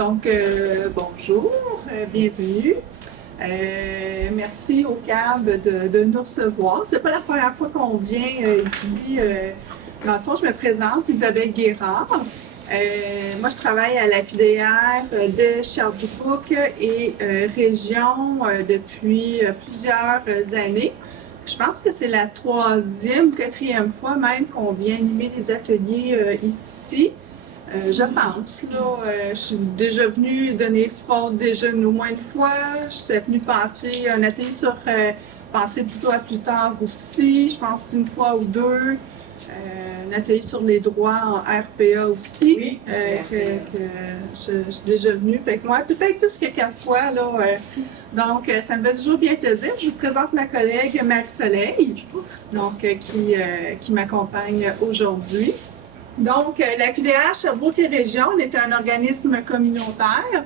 Donc, bonjour, bienvenue. Merci au CAB de nous recevoir. C'est pas la première fois qu'on vient ici. Dans le fond, je me présente, Isabelle Guérard. Moi, je travaille à la QDR de Sherbrooke et région depuis plusieurs années. Je pense que c'est la troisième ou quatrième fois même qu'on vient animer les ateliers ici. Je pense, là, je suis déjà venue donner fraude déjà au moins une fois. Je suis venue passer un atelier sur passer plutôt à plus tard aussi, je pense une fois ou deux. Un atelier sur les droits en RPA aussi, oui, que je suis déjà venue. Fait que moi, peut-être plus que 4 fois, là. Donc, ça me fait toujours bien plaisir. Je vous présente ma collègue Marie-Soleil, donc, qui m'accompagne aujourd'hui. Donc, la QDH Sherbrooke et Région est un organisme communautaire,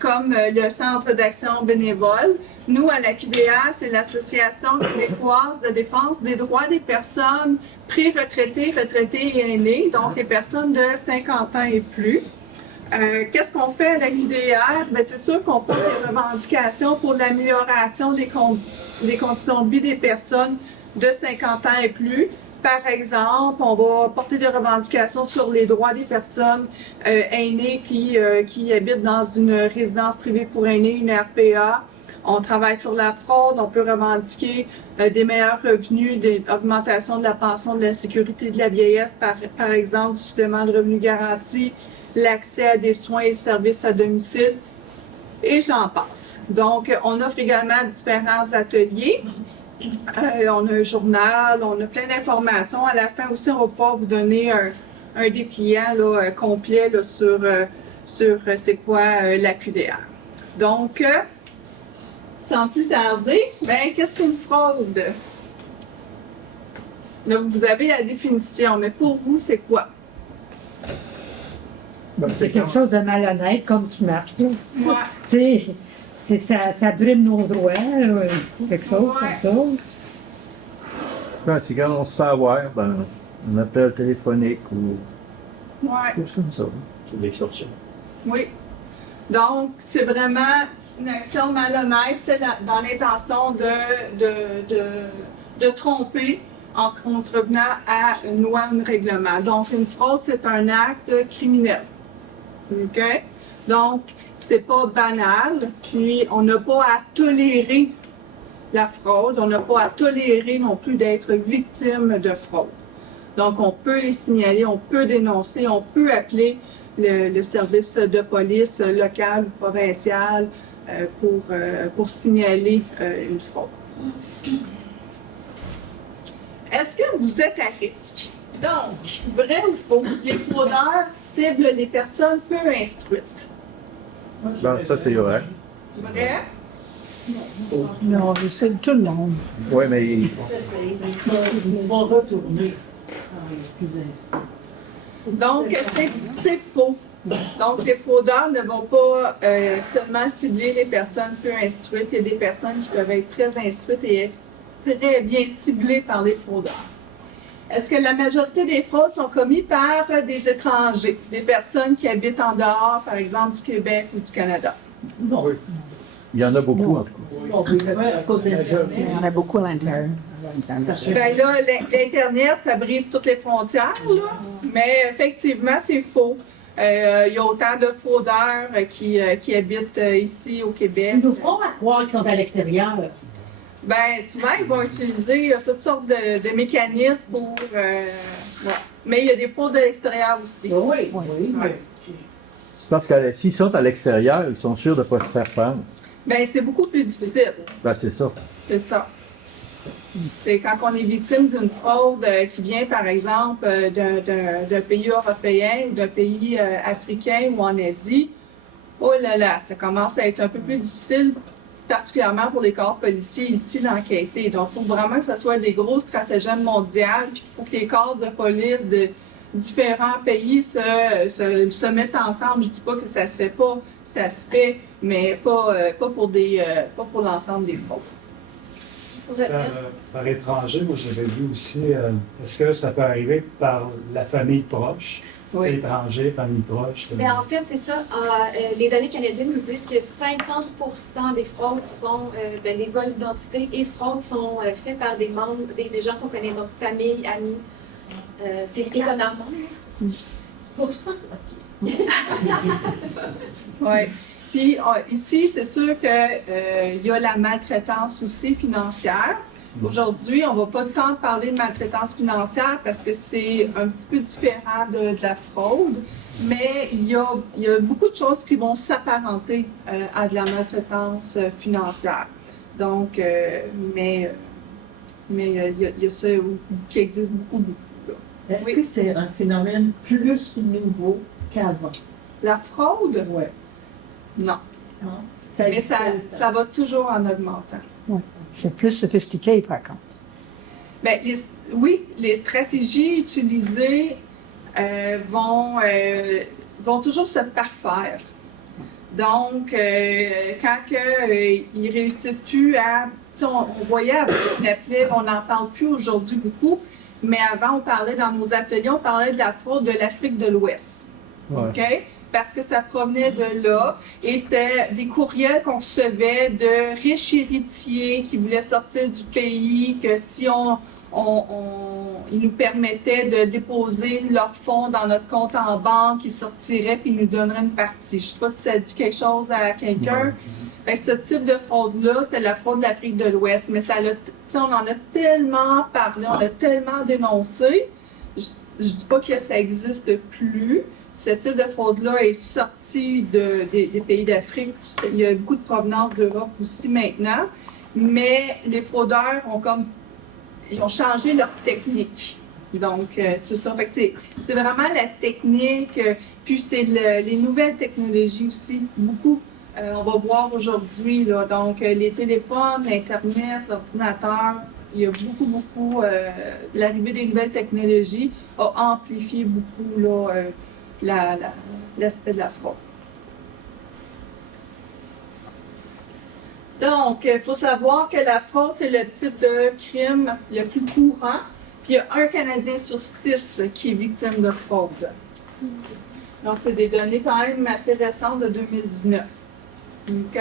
comme le Centre d'action bénévole. Nous, à la QDH, c'est l'Association québécoise de défense des droits des personnes pré-retraitées, retraitées et aînées, donc les personnes de 50 ans et plus. Qu'est-ce qu'on fait à la QDR? Bien, c'est sûr qu'on porte des revendications pour l'amélioration des conditions de vie des personnes de 50 ans et plus. Par exemple, on va porter des revendications sur les droits des personnes aînées qui habitent dans une résidence privée pour aînés, une RPA. On travaille sur la fraude, on peut revendiquer des meilleurs revenus, des augmentations de la pension de la sécurité de la vieillesse, par exemple, du supplément de revenu garanti, l'accès à des soins et services à domicile, et j'en passe. Donc, on offre également différents ateliers. On a un journal, on a plein d'informations. À la fin aussi, on va pouvoir vous donner un dépliant là, complet là, sur c'est quoi la QDR. Donc, sans plus tarder, ben, qu'est-ce qu'une fraude? Là, vous avez la définition, mais pour vous, c'est quoi? C'est quelque chose de malhonnête, comme tu marches. Ouais. Tu sais, ça brime nos droits, quelque chose comme ça. Ouais, c'est quand on se fait avoir, ben, un appel téléphonique ou Ouais. chose comme ça. C'est de l'extorsion. Oui. Donc, c'est vraiment une action malhonnête faite dans l'intention de tromper en contrevenant à une loi ou un règlement. Donc, une fraude, c'est un acte criminel. OK? Donc, c'est pas banal, puis on n'a pas à tolérer la fraude, on n'a pas à tolérer non plus d'être victime de fraude. Donc, on peut les signaler, on peut dénoncer, on peut appeler le service de police local ou provincial pour signaler une fraude. Est-ce que vous êtes à risque? Donc, vrai ou faux, les fraudeurs ciblent les personnes peu instruites. Ben, ça, c'est vrai. Vrai? Non, c'est tout le monde. Oui, mais Ils vont retourner plus instant. Donc, c'est faux. Donc, les fraudeurs ne vont pas seulement cibler les personnes peu instruites. Il y a des personnes qui peuvent être très instruites et être très bien ciblées par les fraudeurs. Est-ce que la majorité des fraudes sont commises par des étrangers, des personnes qui habitent en dehors, par exemple, du Québec ou du Canada? Non. oui. Il y en a beaucoup, en tout cas. Non, à cause d'Internet. Il y en a beaucoup à l'intérieur. Bien là, l'Internet, ça brise toutes les frontières, là. Mais effectivement, c'est faux. Il y a autant de fraudeurs qui habitent ici au Québec. Ils nous font croire qu'ils sont à l'extérieur. Bien, souvent, ils vont utiliser toutes sortes de mécanismes pour... ouais. Mais il y a des fraudes de l'extérieur aussi. Oui. Ouais. C'est parce que s'ils sont à l'extérieur, ils sont sûrs de ne pas se faire prendre. Bien, c'est beaucoup plus difficile. Ben, c'est ça. C'est ça. C'est quand on est victime d'une fraude qui vient, par exemple, d'un pays européen ou d'un pays africain ou en Asie, oh là là, ça commence à être un peu plus difficile, particulièrement pour les corps policiers ici d'enquêter. Donc, il faut vraiment que ce soit des gros stratagèmes mondiaux, puis il faut que les corps de police de différents pays se mettent ensemble. Je ne dis pas que ça se fait pas, ça se fait, mais pas pour l'ensemble des fraudes. Par étranger, moi j'avais vu aussi, est-ce que ça peut arriver par la famille proche? Oui. étranger, famille proche. Ben, en fait, c'est ça. Les données canadiennes nous disent que 50% des fraudes sont, les vols d'identité et fraudes sont faits par des membres, des gens qu'on connaît, donc famille, amis. C'est étonnant. C'est pour ça. Oui. Puis ici, c'est sûr qu'il y a la maltraitance aussi financière. Aujourd'hui, on ne va pas tant parler de maltraitance financière parce que c'est un petit peu différent de la fraude, mais il y a beaucoup de choses qui vont s'apparenter à de la maltraitance financière. Donc, mais il y a ça qui existe beaucoup. Est-ce Oui. que c'est un phénomène plus nouveau qu'avant? La fraude, Oui. non. Non? Mais existe tout le temps. ça va toujours en augmentant. C'est plus sophistiqué, par contre. Bien, oui, les stratégies utilisées vont toujours se parfaire. Donc, quand ils réussissent plus à... On voyait avec l'appelait, on n'en parle plus aujourd'hui beaucoup, mais avant, on parlait dans nos ateliers, on parlait de la fraude de l'Afrique de l'Ouest. Ouais. OK? Parce que ça provenait de là. Et c'était des courriels qu'on recevait de riches héritiers qui voulaient sortir du pays, que si ils nous permettaient de déposer leurs fonds dans notre compte en banque, ils sortiraient puis ils nous donneraient une partie. Je ne sais pas si ça dit quelque chose à quelqu'un. Fait que ce type de fraude-là, c'était la fraude de l'Afrique de l'Ouest. Mais on en a tellement parlé, on a tellement dénoncé. Je ne dis pas que ça n'existe plus. Ce type de fraude-là est sorti des pays d'Afrique. Il y a beaucoup de provenance d'Europe aussi maintenant. Mais les fraudeurs ils ont changé leur technique. Donc, c'est ça. Fait que c'est vraiment la technique. Puis, c'est les nouvelles technologies aussi. Beaucoup. On va voir aujourd'hui, là. Donc, les téléphones, l'Internet, l'ordinateur. Il y a beaucoup. L'arrivée des nouvelles technologies a amplifié beaucoup, là. L'aspect de la fraude. Donc, il faut savoir que la fraude, c'est le type de crime le plus courant. Puis il y a un Canadien sur 6 qui est victime de fraude. Donc, c'est des données quand même assez récentes de 2019. OK?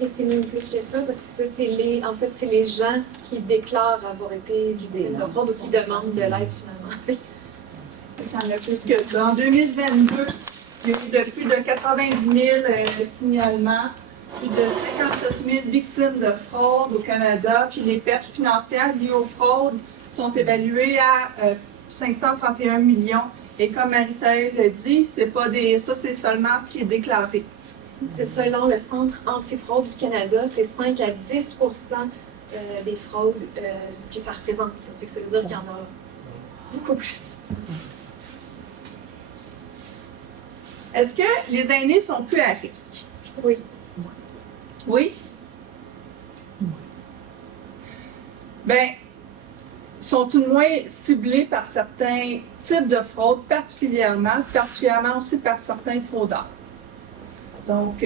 Et c'est même plus que ça, parce que ça, c'est les gens qui déclarent avoir été victimes de fraude ou qui demandent de l'aide finalement. Il y en a plus que ça. En 2022, il y a eu plus de 90 000 signalements, plus de 57 000 victimes de fraude au Canada, puis les pertes financières liées aux fraudes sont évaluées à 531 millions. Et comme Marie-Soleil l'a dit, ça c'est seulement ce qui est déclaré. C'est selon le Centre antifraude du Canada, c'est 5 à 10 des fraudes que ça représente. Ça fait que ça veut dire qu'il y en a beaucoup plus. Est-ce que les aînés sont plus à risque? Oui. Oui? Bien, ils sont tout de moins ciblés par certains types de fraude, particulièrement aussi par certains fraudeurs. Donc,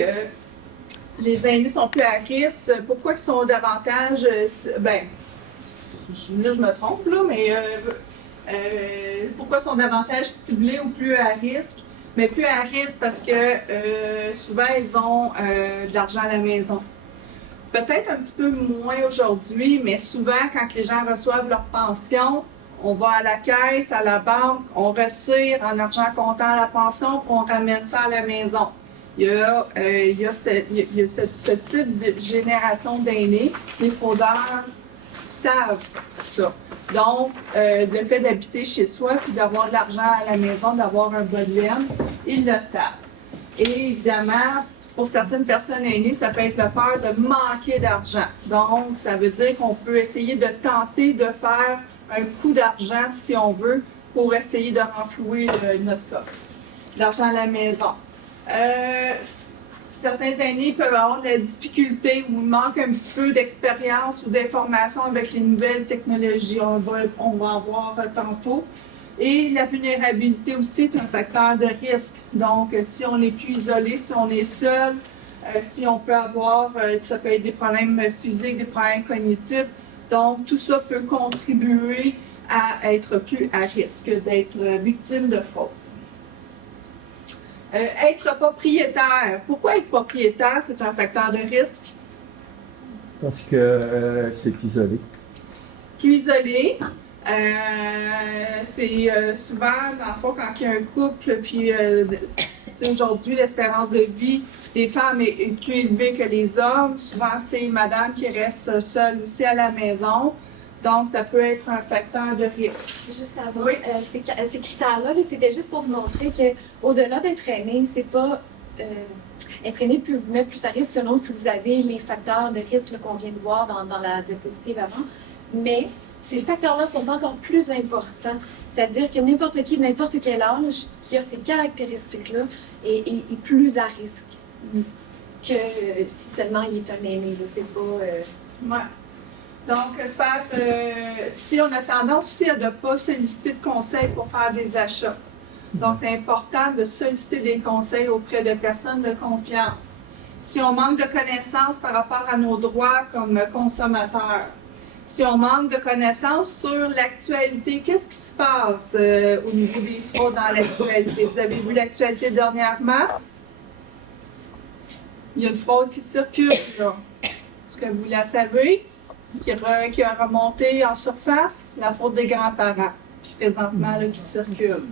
les aînés sont plus à risque. Pourquoi ils sont davantage... je me trompe, là, mais pourquoi ils sont davantage ciblés ou plus à risque? Mais plus à risque parce que souvent, ils ont de l'argent à la maison. Peut-être un petit peu moins aujourd'hui, mais souvent, quand les gens reçoivent leur pension, on va à la caisse, à la banque, on retire en argent comptant la pension, puis on ramène ça à la maison. Il y a ce type de génération d'aînés. Les fraudeurs savent ça. Donc, le fait d'habiter chez soi puis d'avoir de l'argent à la maison, d'avoir un bas de laine, ils le savent. Et évidemment, pour certaines personnes aînées, ça peut être la peur de manquer d'argent. Donc, ça veut dire qu'on peut essayer de tenter de faire un coup d'argent, si on veut, pour essayer de renflouer notre coffre. L'argent à la maison. Certains aînés peuvent avoir de la difficulté ou manquent un petit peu d'expérience ou d'information avec les nouvelles technologies. On va en voir tantôt. Et la vulnérabilité aussi est un facteur de risque. Donc, si on est plus isolé, si on est seul, si on peut avoir, ça peut être des problèmes physiques, des problèmes cognitifs. Donc, tout ça peut contribuer à être plus à risque d'être victime de fraude. Être propriétaire. Pourquoi être propriétaire, c'est un facteur de risque? Parce que c'est isolé. Plus isolé. C'est souvent, dans le fond, quand il y a un couple, puis aujourd'hui, l'espérance de vie des femmes est plus élevée que les hommes. Souvent, c'est madame qui reste seule aussi à la maison. Donc, ça peut être un facteur de risque. Juste avant, Oui. ces critères-là, là, c'était juste pour vous montrer qu'au-delà d'être aîné, c'est pas être aîné peut vous mettre plus à risque selon si vous avez les facteurs de risque là, qu'on vient de voir dans la diapositive avant. Mais ces facteurs-là sont encore plus importants. C'est-à-dire que n'importe qui, n'importe quel âge, qui a ces caractéristiques-là, est plus à risque que si seulement il est un aîné. C'est pas... Ouais. Donc, si on a tendance aussi à ne pas solliciter de conseils pour faire des achats. Donc, c'est important de solliciter des conseils auprès de personnes de confiance. Si on manque de connaissances par rapport à nos droits comme consommateurs, si on manque de connaissances sur l'actualité, qu'est-ce qui se passe au niveau des fraudes dans l'actualité? Vous avez vu l'actualité dernièrement? Il y a une fraude qui circule, là. Est-ce que vous la savez? Qui a remonté en surface, la fraude des grands-parents, présentement, là, qui circule.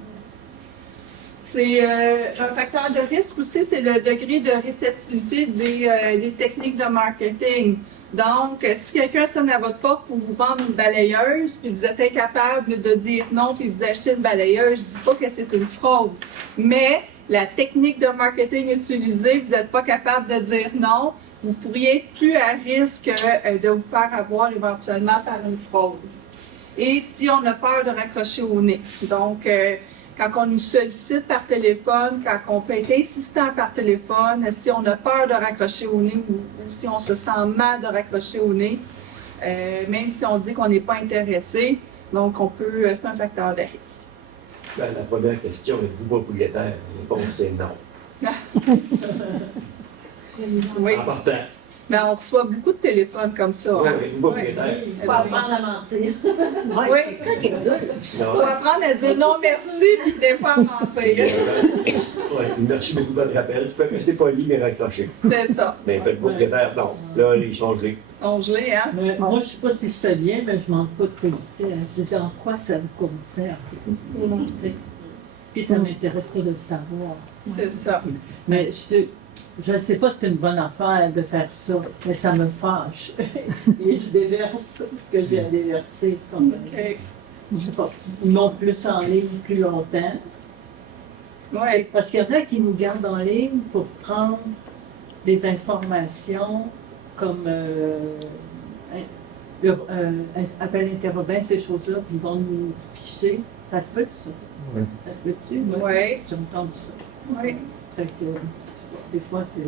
C'est un facteur de risque aussi, c'est le degré de réceptivité des techniques de marketing. Donc, si quelqu'un sonne à votre porte pour vous vendre une balayeuse, puis vous êtes incapable de dire non, puis vous achetez une balayeuse, je ne dis pas que c'est une fraude. Mais la technique de marketing utilisée, vous n'êtes pas capable de dire non, vous pourriez être plus à risque de vous faire avoir éventuellement par une fraude. Et si on a peur de raccrocher au nez. Donc, quand on nous sollicite par téléphone, quand on peut être insistant par téléphone, si on a peur de raccrocher au nez ou si on se sent mal de raccrocher au nez, même si on dit qu'on n'est pas intéressé, donc c'est un facteur de risque. La première question, êtes-vous propriétaire? La réponse c'est non. Oui. En partant. Mais on reçoit beaucoup de téléphones comme ça. Oui, Hein? êtes-vous propriétaire? Il faut apprendre à mentir. Oui. C'est ça qui est dur. Il Non. faut apprendre à dire non merci, puis des fois à mentir. Ouais, merci beaucoup de votre appel. Tu peux rester poli mais raccrocher. C'est ça. Mais faites propriétaire, non. Là, ils sont gelés. Ils sont gelés, hein? Mais moi, je ne sais pas si je fais bien, mais je ne manque pas de politesse. Je dis en quoi ça vous concerne. Tu sais. Puis ça m'intéresse pas de le savoir. C'est ça. Mais je ne sais pas si c'est une bonne affaire de faire ça, mais ça me fâche. Et je déverse ce que j'ai à déverser. Comme, OK. je sais pas, non plus en ligne plus longtemps. Oui. Parce qu'il y en a qui nous gardent en ligne pour prendre des informations comme appel interurbain, ces choses-là, puis ils vont nous ficher. Ça se peut, ça? Oui. Ça se peut-tu? Moi, Oui. j'ai entendu ça. Oui. Fait que, des fois, c'est...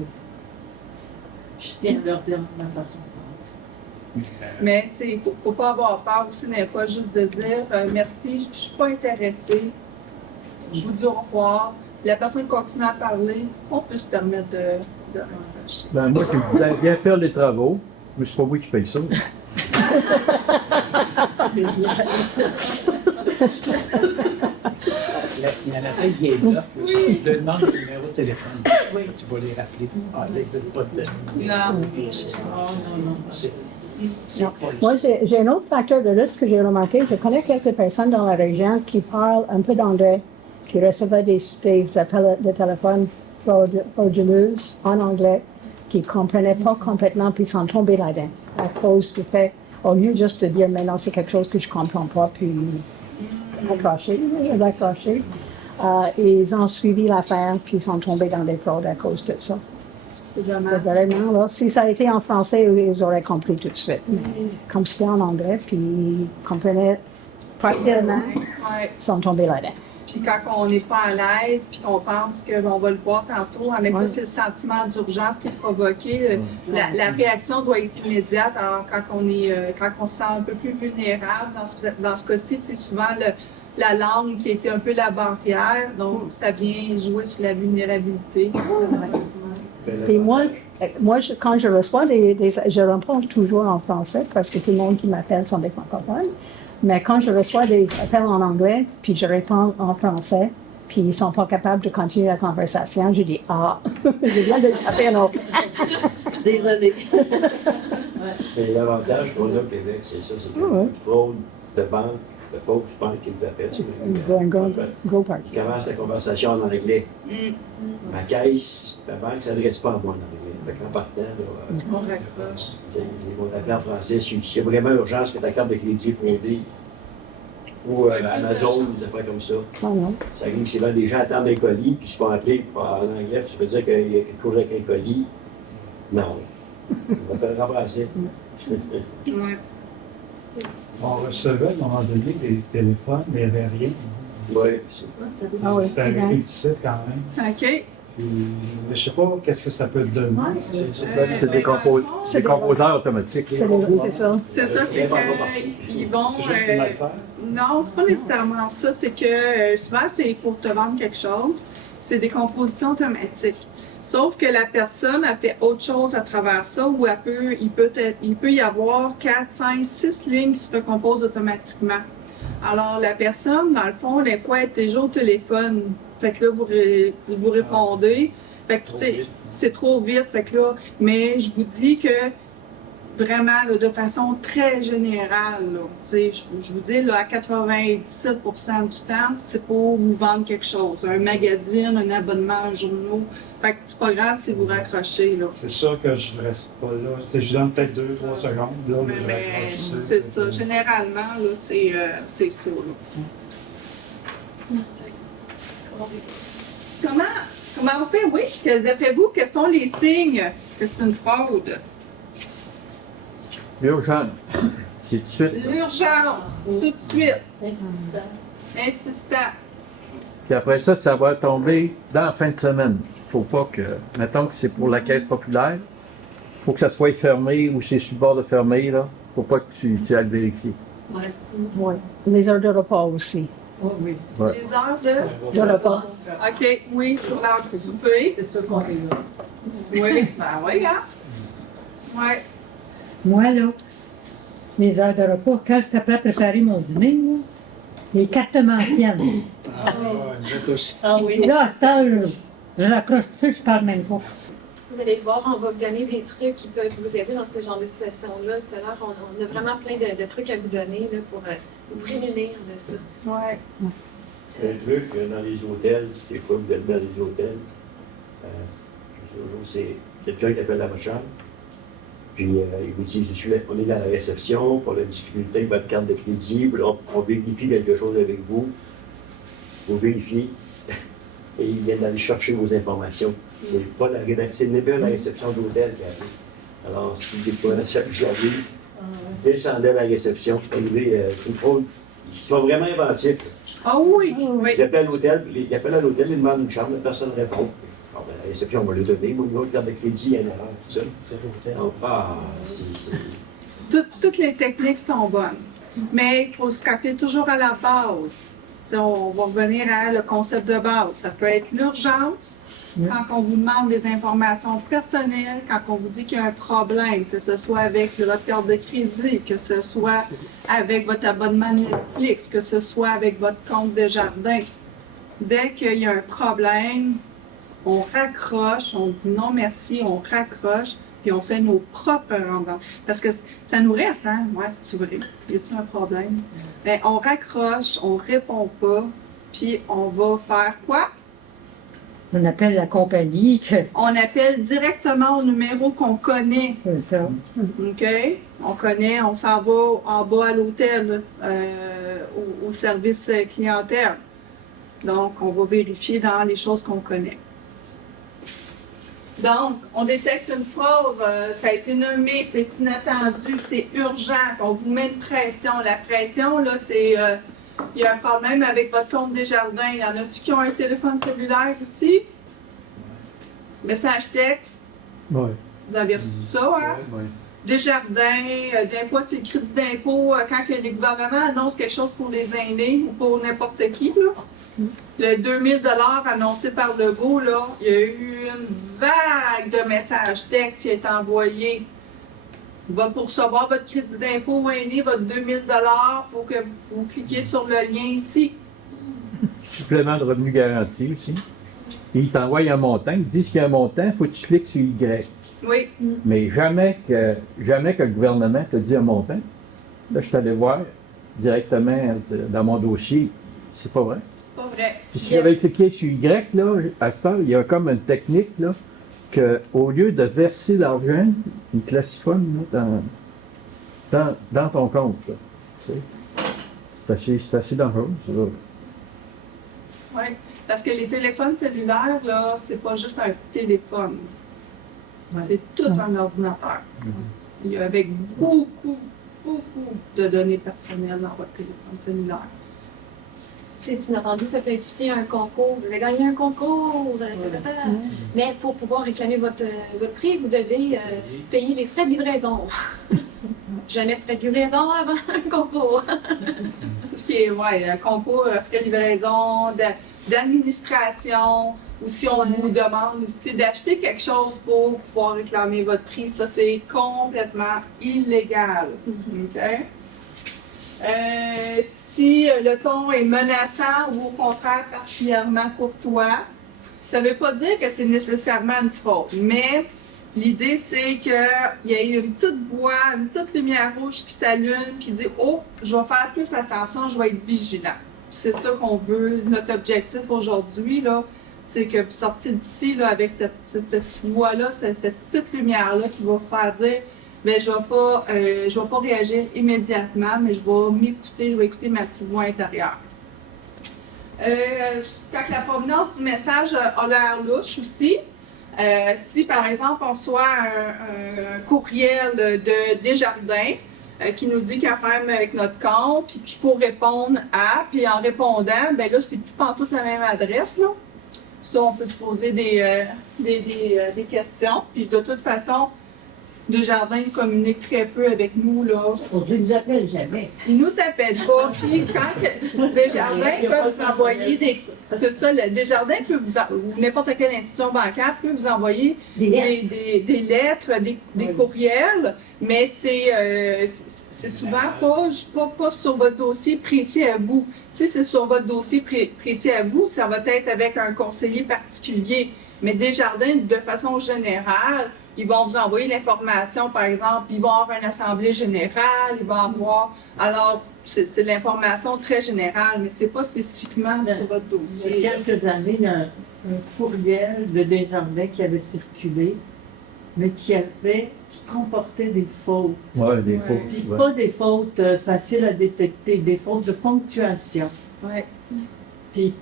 Je tiens à leur dire ma façon de penser. Mais il ne faut pas avoir peur aussi des fois juste de dire merci, je ne suis pas intéressée, je vous dis au revoir. La personne continue à parler, on peut se permettre de raccrocher. Ben, moi, qui voulais bien faire les travaux, mais c'est pas moi qui paye ça. Il y en a plein qui est là. Tu te demandes le numéro de téléphone. Oui. Tu vas les rappeler. Ah, là, ils ne pas de Non. C'est pas le- Moi, j'ai un autre facteur de risque que j'ai remarqué. Je connais quelques personnes dans la région qui parlent un peu d'anglais, qui recevaient des appels de téléphone frauduleux en anglais, qui ne comprenaient pas complètement, puis sont tombés là-dedans à cause du fait, au lieu juste de dire maintenant c'est quelque chose que je ne comprends pas, puis accrocher. Ils ont suivi l'affaire, puis ils sont tombés dans des fraudes à cause de ça. C'est C'est dommage. vraiment, là, si ça a été en français, ils auraient compris tout de suite. Comme c'était en anglais, puis ils comprenaient partiellement, Ouais. ils sont tombés là-dedans. Puis quand on n'est pas à l'aise, puis qu'on pense qu'on va le voir tantôt, en effet, Ouais. c'est le sentiment d'urgence qui est provoqué. La réaction doit être immédiate. Alors, quand on se sent un peu plus vulnérable, dans ce cas-ci, c'est souvent la langue qui était un peu la barrière. Donc, ça vient jouer sur la vulnérabilité. Puis moi, quand je reçois je réponds toujours en français parce que tout le monde qui m'appelle sont des francophones. Mais quand je reçois des appels en anglais, puis je réponds en français, puis ils sont pas capables de continuer la conversation. Je dis, ah, je viens de taper un autre. Désolée. Mais l'avantage qu'on a au Québec, c'est ça, c'est que Ouais. fraude de banque, de fausse banque qui le fait. Go party. Qui commence la conversation en anglais. Ma caisse, la banque ne s'adresse pas à moi en anglais. Fait qu'en partant, là, On raccroche. ils vont t'appeler en français. S'il y a vraiment urgence que ta carte de crédit est fraudée, ou Amazon, des affaires comme ça. Ah non. Ça arrive souvent, des gens attendent un colis, puis ils se font appeler en anglais, puis ça veut dire qu'il y a quelque chose avec un colis. Non. On va faire remplacer. Ouais. On recevait à un moment donné des téléphones, mais il n'y avait rien. Oui. Ah oui. C'était répétitif quand même. OK. Puis, je ne sais pas qu'est-ce que ça peut donner. C'est des composants automatiques. C'est ça. C'est ça, c'est qu'ils vont. C'est juste pour mal faire. Non, c'est pas nécessairement ça. C'est que souvent, c'est pour te vendre quelque chose. C'est des compositions automatiques. Sauf que la personne a fait autre chose à travers ça, ou il peut y avoir 4, 5, 6 lignes qui se recomposent automatiquement. Alors, la personne, dans le fond, des fois, est déjà au téléphone. Fait que là, vous répondez. Fait que, tu sais, c'est trop vite. Fait que là, mais je vous dis que vraiment, là, de façon très générale, là, tu sais, je vous dis, là, à 97% du temps, c'est pour vous vendre quelque chose. Un magazine, un abonnement, un journal. Fait que c'est pas grave si vous raccrochez, là. C'est sûr que je ne reste pas là. Tu sais, je donne peut-être 2-3 secondes. Là, Mais c'est ça. Généralement, là, c'est ça, là. Comment on fait, oui, d'après vous, quels sont les signes que c'est une fraude? L'urgence. C'est tout de suite. L'urgence, tout de suite, Insistant. insistant. Puis après ça, ça va tomber dans la fin de semaine. Faut pas que, mettons que c'est pour la caisse populaire, faut que ça soit fermé ou c'est sur le bord de fermer, là. Faut pas que tu ailles le vérifier. Oui. Les heures de repas aussi. Oh, oui. Ouais. Les heures de... De repas. OK, oui, sur l'heure du souper. C'est sûr qu'on est là. Oui, ben oui, hein? Ouais. Moi, là, les heures de repas, quand je suis prêt à préparer mon dîner, là, les cartes mentionnées. Ah, nous aussi. Ah oui. Là, à cette heure, je raccroche tout, je parle même pas. Vous allez voir, on va vous donner des trucs qui peuvent vous aider dans ce genre de situation-là. Tout à l'heure, on a vraiment plein de trucs à vous donner là, pour vous prémunir de ça. Ouais. Un truc dans les hôtels, des fois vous êtes dans les hôtels, c'est quelqu'un qui appelle à votre chambre, puis il vous dit, on est dans la réception, pour la difficulté avec votre carte de crédit, puis on vérifie quelque chose avec vous, vous vérifiez, et il vient d'aller chercher vos informations. C'est pas la rédaction, c'est pas la réception de l'hôtel qui arrive. Alors, si vous prenez ça, vous arrivez, descendez à la réception, c'est arrivé, c'est une fraude. Ils sont vraiment inventifs. Ah oui, oui. Ils appellent à l'hôtel, ils demandent une chambre, la personne répond. Alors, ben, la réception, on va le donner, moi, une autre carte de crédit, il y a une erreur, tout ça. C'est l'hôtel. Donc, Toutes les techniques sont bonnes, mais il faut se rappeler toujours à la base. T'sais, on va revenir à le concept de base. Ça peut être l'urgence, quand on vous demande des informations personnelles, quand on vous dit qu'il y a un problème, que ce soit avec votre carte de crédit, que ce soit avec votre abonnement Netflix, que ce soit avec votre compte Desjardins. Dès qu'il y a un problème, on raccroche, on dit non merci, on raccroche, puis on fait nos propres rendements. Parce que ça nous reste, hein? Ouais, c'est-tu vrai? Y a-t-il un problème? Bien, on raccroche, on répond pas, puis on va faire quoi? On appelle la compagnie, On appelle directement au numéro qu'on connaît. c'est ça. OK? On connaît, on s'en va en bas à l'hôtel, au service clientèle. Donc, on va vérifier dans les choses qu'on connaît. Donc, on détecte une fraude, ça a été nommé, c'est inattendu, c'est urgent, on vous met une pression. La pression, là, c'est, il y a un problème avec votre compte Desjardins. Il y en a-tu qui ont un téléphone cellulaire ici? Message texte, Oui. vous avez reçu ça, hein? Oui. Desjardins, des fois c'est le crédit d'impôt, quand que les gouvernements annoncent quelque chose pour les aînés ou pour n'importe qui, là. Le 2000 $ annoncé par Legault, là, il y a eu une vague de messages textes qui a été envoyé. Pour recevoir votre crédit d'impôt aîné, votre 2000 $, il faut que vous cliquiez sur le lien ici. supplément de revenu garanti aussi. Ils t'envoient un montant, ils disent qu'il y a un montant, il faut que tu cliques sur Y. Oui. Mais jamais que le gouvernement te dit un montant. Là, je suis allé voir directement dans mon dossier, c'est pas vrai. Pas vrai. Puis si j'avais cliqué sur Y, là, à ce temps, il y a comme une technique, là, qu'au lieu de verser l'argent, il te la siphonne là, dans ton compte. Là. Tu sais. C'est assez dangereux, ça. Oui. Parce que les téléphones cellulaires, là, c'est pas juste un téléphone. Ouais. C'est tout un ordinateur. Il y a avec beaucoup de données personnelles dans votre téléphone cellulaire. C'est inattendu, ça peut être aussi un concours. Vous avez gagné un concours. Mais pour pouvoir réclamer votre prix, vous devez payer les frais de livraison. Jamais de frais de livraison avant un concours. Tout ce qui est, un concours, frais de livraison, d'administration, ou si on vous demande aussi d'acheter quelque chose pour pouvoir réclamer votre prix, ça c'est complètement illégal. OK? Si le ton est menaçant ou au contraire particulièrement courtois, ça ne veut pas dire que c'est nécessairement une fraude, mais l'idée c'est qu'il y a une petite voix, une petite lumière rouge qui s'allume qui dit « Oh, je vais faire plus attention, je vais être vigilant ». C'est ça qu'on veut, notre objectif aujourd'hui, là, c'est que vous sortiez d'ici là, avec cette petite voix-là, cette petite lumière-là qui va vous faire dire bien, je vais pas réagir immédiatement, mais je vais m'écouter, je vais écouter ma petite voix intérieure. Quand la provenance du message a l'air louche aussi, si par exemple on reçoit un courriel de Desjardins qui nous dit qu'il y a un problème avec notre compte, puis qu'il faut répondre à, puis en répondant, bien là, c'est plus pantoute la même adresse, là. Ça, on peut se poser des questions, puis de toute façon, Desjardins communique très peu avec nous, là. On ne nous appelle jamais. Ils nous appellent pas. Puis quand Desjardins peut vous envoyer des... C'est ça, le Desjardins peut ou n'importe quelle institution bancaire peut vous envoyer des lettres, des courriels, mais c'est souvent pas sur votre dossier précis à vous. Si c'est sur votre dossier précis à vous, ça va être avec un conseiller particulier. Mais Desjardins, de façon générale, ils vont vous envoyer l'information, par exemple, ils vont avoir une assemblée générale, ils vont avoir... Alors, c'est de l'information très générale, mais c'est pas spécifiquement sur votre dossier. Il y a quelques années, il y a un courriel de Desjardins qui avait circulé, mais qui comportait des fautes. Oui, des fautes. Puis pas des fautes faciles à détecter, des fautes de ponctuation. Oui. Puis,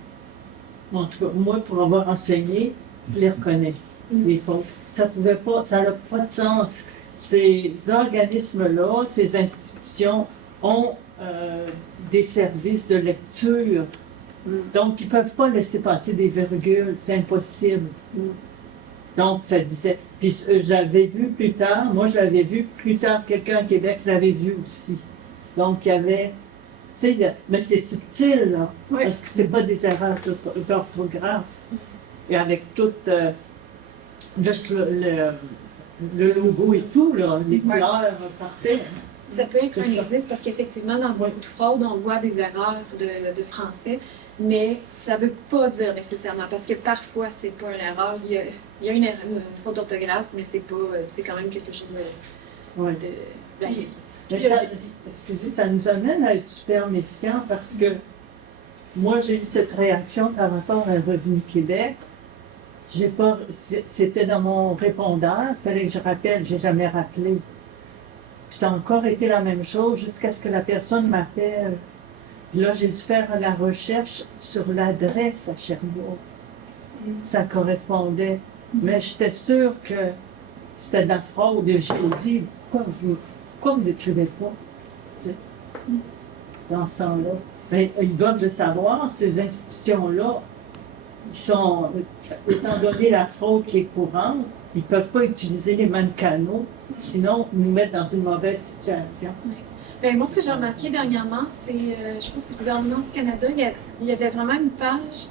en tout cas, moi, pour avoir enseigné, je les reconnais, les fautes. Ça n'a pas de sens. Ces organismes-là, ces institutions ont des services de lecture. Donc, ils ne peuvent pas laisser passer des virgules, c'est impossible. Donc, ça disait. Puis, j'avais vu plus tard, moi, je l'avais vu plus tard, quelqu'un à Québec l'avait vu aussi. Donc, il y avait. Tu sais, mais c'est subtil, là, parce que ce n'est pas des erreurs d'orthographe. Et avec toute. Juste le logo et tout, là, les couleurs parfaites. Ça peut être un indice parce qu'effectivement, dans beaucoup de fraudes, on voit des erreurs de français, mais ça ne veut pas dire nécessairement parce que parfois, c'est pas une erreur. Il y a une faute d'orthographe, mais c'est quand même quelque chose de Mais excusez, ça nous amène à être super méfiants parce que moi, j'ai eu cette réaction par rapport à Revenu Québec. C'était dans mon répondeur, il fallait que je rappelle, j'ai jamais rappelé. Puis ça a encore été la même chose jusqu'à ce que la personne m'appelle. Puis là, j'ai dû faire la recherche sur l'adresse à Sherbrooke. Ça correspondait. Mais j'étais sûre que c'était de la fraude. Et j'ai dit, pourquoi vous n'écrivez pas? Tu sais, dans ce sens-là. Mais ils doivent le savoir, ces institutions-là. Ils sont, étant donné la fraude qui est courante, ils ne peuvent pas utiliser les mêmes canaux, sinon nous mettre dans une mauvaise situation. Oui. Bien, moi, ce que j'ai remarqué dernièrement, c'est, je pense que c'est le gouvernement du Canada, il y avait vraiment une page,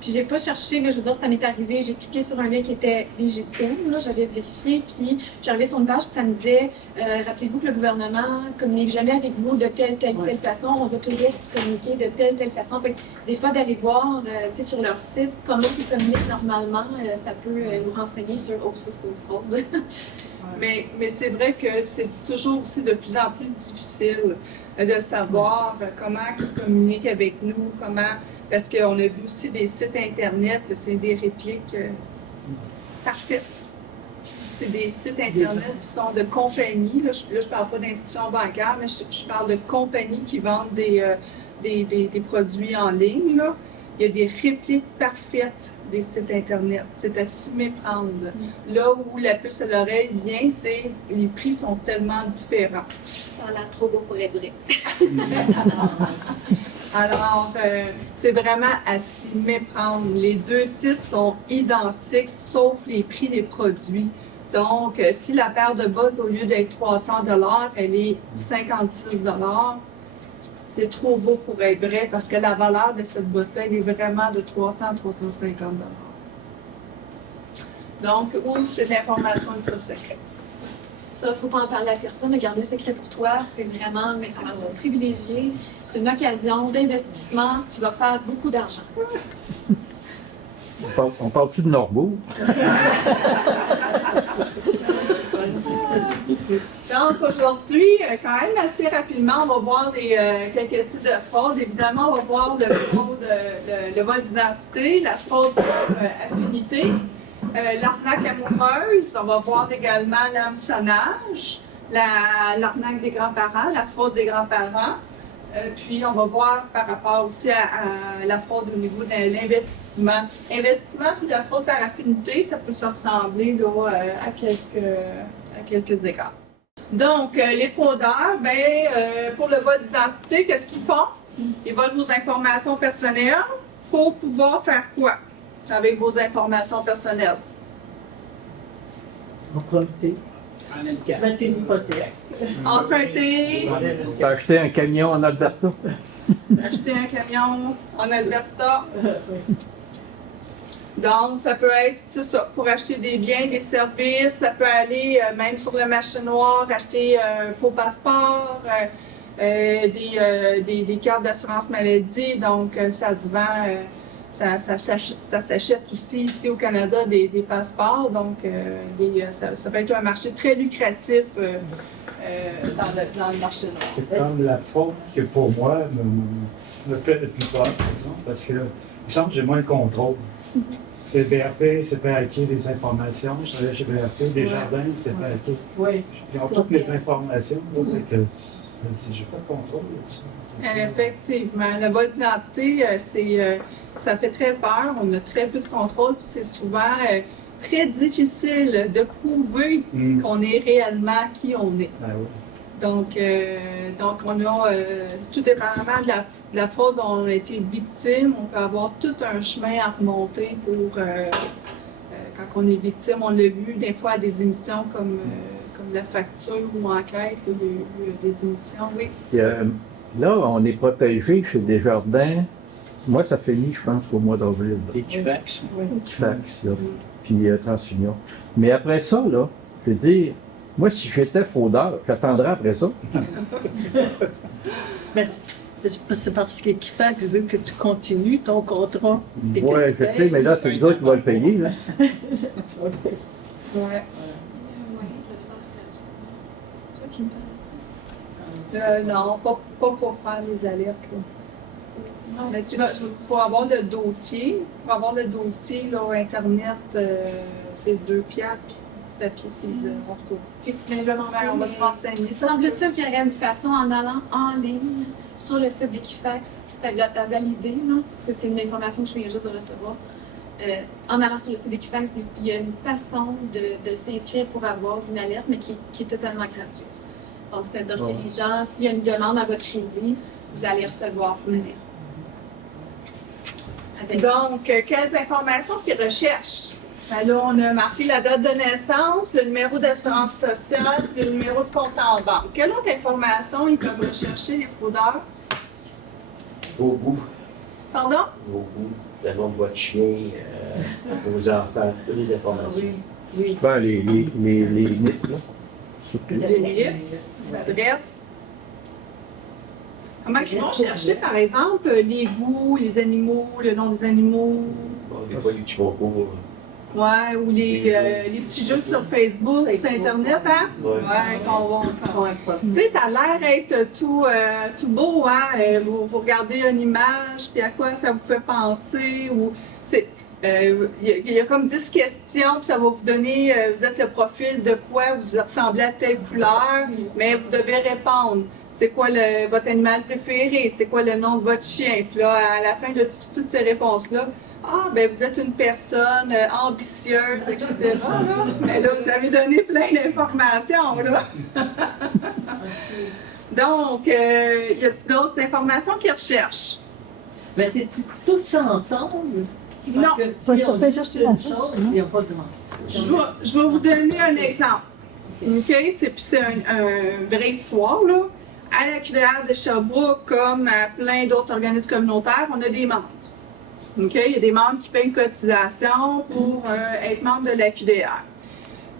puis Puis j'ai pas cherché, mais je veux dire, ça m'est arrivé, j'ai cliqué sur un lien qui était légitime, là, j'avais vérifié, puis j'arrivais sur une page, puis ça me disait, rappelez-vous que le gouvernement communique jamais avec vous de telle façon, on va toujours communiquer de telle façon. Fait que des fois, d'aller voir, tu sais, sur leur site, comment ils communiquent normalement, ça peut nous renseigner sur, oh, ça c'est une fraude. Mais c'est vrai que c'est toujours aussi de plus en plus difficile de savoir comment ils communiquent avec nous, parce qu'on a vu aussi des sites Internet, c'est des répliques parfaites. C'est des sites Internet qui sont de compagnies, là je parle pas d'institutions bancaires, mais je parle de compagnies qui vendent des produits en ligne, là. Il y a des répliques parfaites des sites Internet. C'est à s'y méprendre. Là où la puce à l'oreille vient, c'est les prix sont tellement différents. Ça a l'air trop beau pour être vrai. Alors, c'est vraiment à s'y méprendre. Les deux sites sont identiques, sauf les prix des produits. Donc, si la paire de bottes, au lieu d'être 300 $, elle est 56 $, c'est trop beau pour être vrai parce que la valeur de cette botte-là, elle est vraiment de 300 à 350 $. Donc, où c'est de l'information ultra secrète. Ça, il ne faut pas en parler à personne. Garde le secret pour toi. C'est vraiment une information privilégiée. C'est une occasion d'investissement. Tu vas faire beaucoup d'argent. On parle-tu de Norbeau? Donc aujourd'hui, quand même assez rapidement, on va voir quelques types de fraudes. Évidemment, on va voir le vol d'identité, la fraude affinité, l'arnaque amoureuse. On va voir également l'hameçonnage, l'arnaque des grands-parents, la fraude des grands-parents. Puis on va voir par rapport aussi à la fraude au niveau de l'investissement. Investissement puis la fraude par affinité, ça peut se ressembler là, à quelques égards. Donc, les fraudeurs, pour le vol d'identité, qu'est-ce qu'ils font? Ils volent vos informations personnelles pour pouvoir faire quoi avec vos informations personnelles? Emprunter. Emprunter une hypothèque. Emprunter. T'as acheté un camion en Alberta? Acheter un camion en Alberta. Donc, ça peut être, c'est ça, pour acheter des biens, des services, ça peut aller même sur le marché noir, acheter un faux passeport, des cartes d'assurance maladie, donc ça se vend, ça s'achète aussi ici au Canada des passeports, donc ça peut être un marché très lucratif dans le marché noir. C'est comme la faute que pour moi me fait le plus peur, disons, parce que il me semble que j'ai moins de contrôle. C'est BRP, c'est fait hacker des informations. Je travaillais chez BRP, Desjardins, c'est fait hacker. Oui. Ils ont toutes les informations, donc j'ai pas de contrôle là-dessus. Effectivement. Le vol d'identité, ça fait très peur. On a très peu de contrôle, puis c'est souvent très difficile de prouver qu'on est réellement qui on est. Ah oui. Donc on a, tout dépendamment de la fraude dont on a été victime, on peut avoir tout un chemin à remonter pour, quand on est victime, on l'a vu des fois à des émissions comme La Facture ou Enquête, des émissions, oui. Et, là, on est protégé chez Desjardins. Moi, ça finit, je pense, au mois d'avril. Equifax. Equifax, là. Puis TransUnion. Mais après ça, là, je veux dire, moi, si j'étais fraudeur, j'attendrais après ça. Mais c'est parce qu'Equifax veut que tu continues ton contrat. Oui, je sais, mais là, c'est le gars qui va le payer. Là. Ouais. C'est toi qui me parles de ça? Non, pas pour faire les alertes. Là. Mais pour avoir le dossier, là, Internet, c'est 2 piastres. Papier, c'est en tout cas. On va se renseigner. Semble-t-il qu'il y aurait une façon en allant en ligne sur le site d'Equifax, qui c'est à valider, non? Parce que c'est une information que je viens juste de recevoir. En allant sur le site d'Equifax, il y a une façon de s'inscrire pour avoir une alerte, mais qui est totalement gratuite. Donc, c'est-à-dire que les gens, s'il y a une demande à votre crédit, vous allez recevoir une alerte. Donc, quelles informations qu'ils recherchent? Ben là, on a marqué la date de naissance, le numéro d'assurance sociale, le numéro de compte en banque. Quelle autre information ils peuvent rechercher, les fraudeurs? Vos goûts. Pardon? Vos goûts. le nom de votre chien, vos enfants, toutes les informations. Oui, oui. Ben, les mythes, là. Surtout. Les listes, l'adresse. Comment ils vont chercher, par exemple, les goûts, les animaux, le nom des animaux? Bon, des fois, les petits concours. Ouais, ou les petits jeux sur Facebook, sur Internet, hein? Ouais. Ils sont bons, ça. Tu sais, ça a l'air d'être tout beau, hein? Vous regardez une image, puis à quoi ça vous fait penser, ou c'est... Il y a comme 10 questions, puis ça va vous donner, vous êtes le profil de quoi, vous ressemblez à telle couleur, mais vous devez répondre. C'est quoi votre animal préféré? C'est quoi le nom de votre chien? Puis là, à la fin de toutes ces réponses-là, ben vous êtes une personne ambitieuse, etc. Là. Mais là, vous avez donné plein d'informations, là. Donc, y a-t-il d'autres informations qu'ils recherchent? Mais c'est tout ça ensemble? Non. Parce que si on dit juste une chose, il n'y a pas de demande. Je vais vous donner un exemple. OK? C'est un vraie histoire, là. À la QDR de Sherbrooke, comme à plein d'autres organismes communautaires, on a des membres. OK? Il y a des membres qui payent une cotisation pour être membre de la QDR.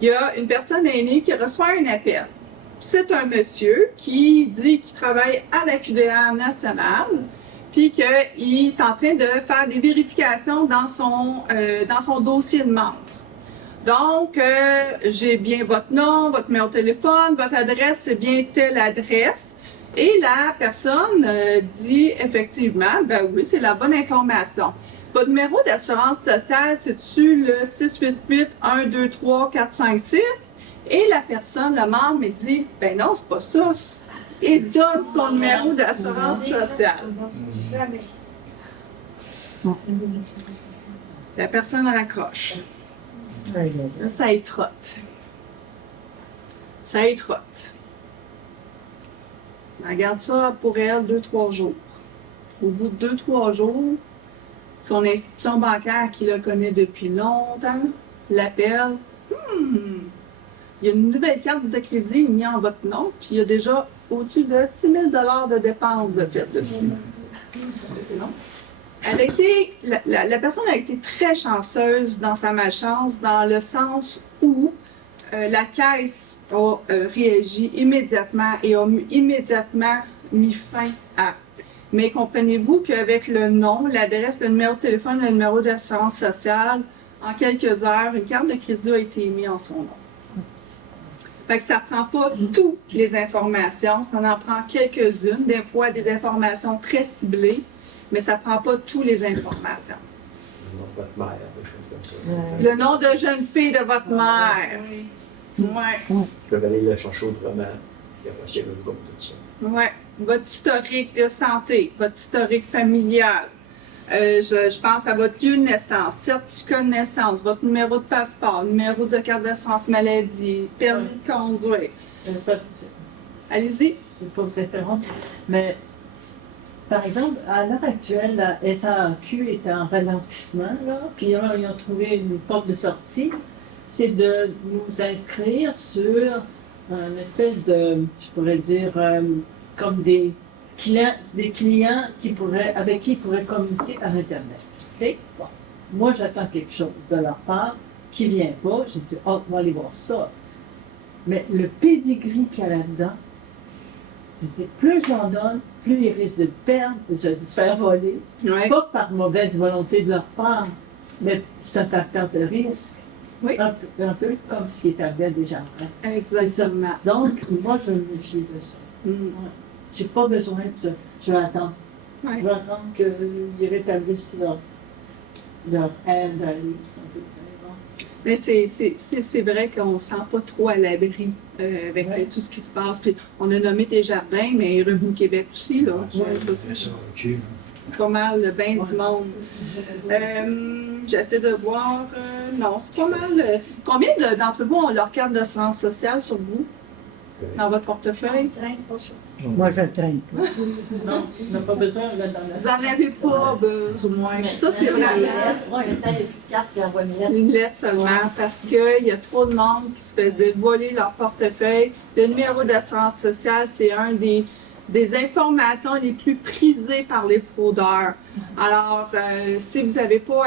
Il y a une personne aînée qui reçoit un appel. C'est un monsieur qui dit qu'il travaille à la QDR nationale, puis qu'il est en train de faire des vérifications dans son dossier de membre. Donc, j'ai bien votre nom, votre numéro de téléphone, votre adresse, c'est bien telle adresse. Et la personne dit effectivement, ben oui, c'est la bonne information. Votre numéro d'assurance sociale, c'est-tu le 688-123-456? Et la personne, le membre, me dit, ben non, c'est pas ça. Et donne son numéro d'assurance sociale. La personne raccroche. Là, ça y trotte. Ça y trotte. Elle garde ça pour elle 2-3 jours. Au bout de 2-3 jours, son institution bancaire qui le connaît depuis longtemps l'appelle. Il y a une nouvelle carte de crédit mise en votre nom, puis il y a déjà au-dessus de 6 000 $ de dépenses de fait dessus. Elle a été, la personne a été très chanceuse dans sa malchance, dans le sens où la caisse a réagi immédiatement et a immédiatement mis fin à. Mais comprenez-vous qu'avec le nom, l'adresse, le numéro de téléphone, le numéro d'assurance sociale, en quelques heures, une carte de crédit a été émise en son nom. Fait que ça ne prend pas toutes les informations, ça en prend quelques-unes, des fois des informations très ciblées, mais ça ne prend pas toutes les informations. Le nom de votre mère, des choses comme ça. Le nom de jeune fille de votre mère. Ouais. Vous pouvez aller le chercher autrement, puis après, il y a le groupe, tout ça. Ouais. Votre historique de santé, votre historique familial. Je pense à votre lieu de naissance, certificat de naissance, votre numéro de passeport, numéro de carte d'assurance maladie, permis de conduire. Allez-y. Je ne vais pas vous interrompre, mais par exemple, à l'heure actuelle, la SAQ est en ralentissement, là, puis là, ils ont trouvé une porte de sortie, c'est de nous inscrire sur une espèce de, je pourrais dire, comme des clients avec qui ils pourraient communiquer par Internet. Okay? Bon. Moi, j'attends quelque chose de leur part qui ne vient pas. Je dis, oh, on va aller voir ça. Mais le pedigree qu'il y a là-dedans, c'est plus j'en donne, plus ils risquent de perdre, de se faire voler. Ouais. Pas par mauvaise volonté de leur part, mais c'est un facteur de risque. Oui. Un peu comme ce qui est arrivé à Desjardins. Exactement. Donc, moi, je me méfie de ça. Mm. Ouais. Je n'ai pas besoin de ça. Je vais attendre. Ouais. Je vais attendre qu'ils rétablissent leur aide à l'île. Mais c'est vrai qu'on ne se sent pas trop à l'abri avec tout ce qui se passe. Puis on a nommé Desjardins, mais Revenu Québec aussi, là. C'est ça, ok. Pas mal, bien du monde. J'essaie de voir. Non, c'est pas mal. Combien d'entre vous ont leur carte d'assurance sociale sur vous, dans votre portefeuille? Moi, je le traîne pas. Non, on n'a pas besoin de mettre dans la... Vous n'en avez pas besoin. Puis ça, c'est vraiment une lettre seulement, parce qu'il y a trop de monde qui se faisait voler leur portefeuille. Le numéro d'assurance sociale, c'est un des des informations les plus prisées par les fraudeurs. Alors, si vous n'avez pas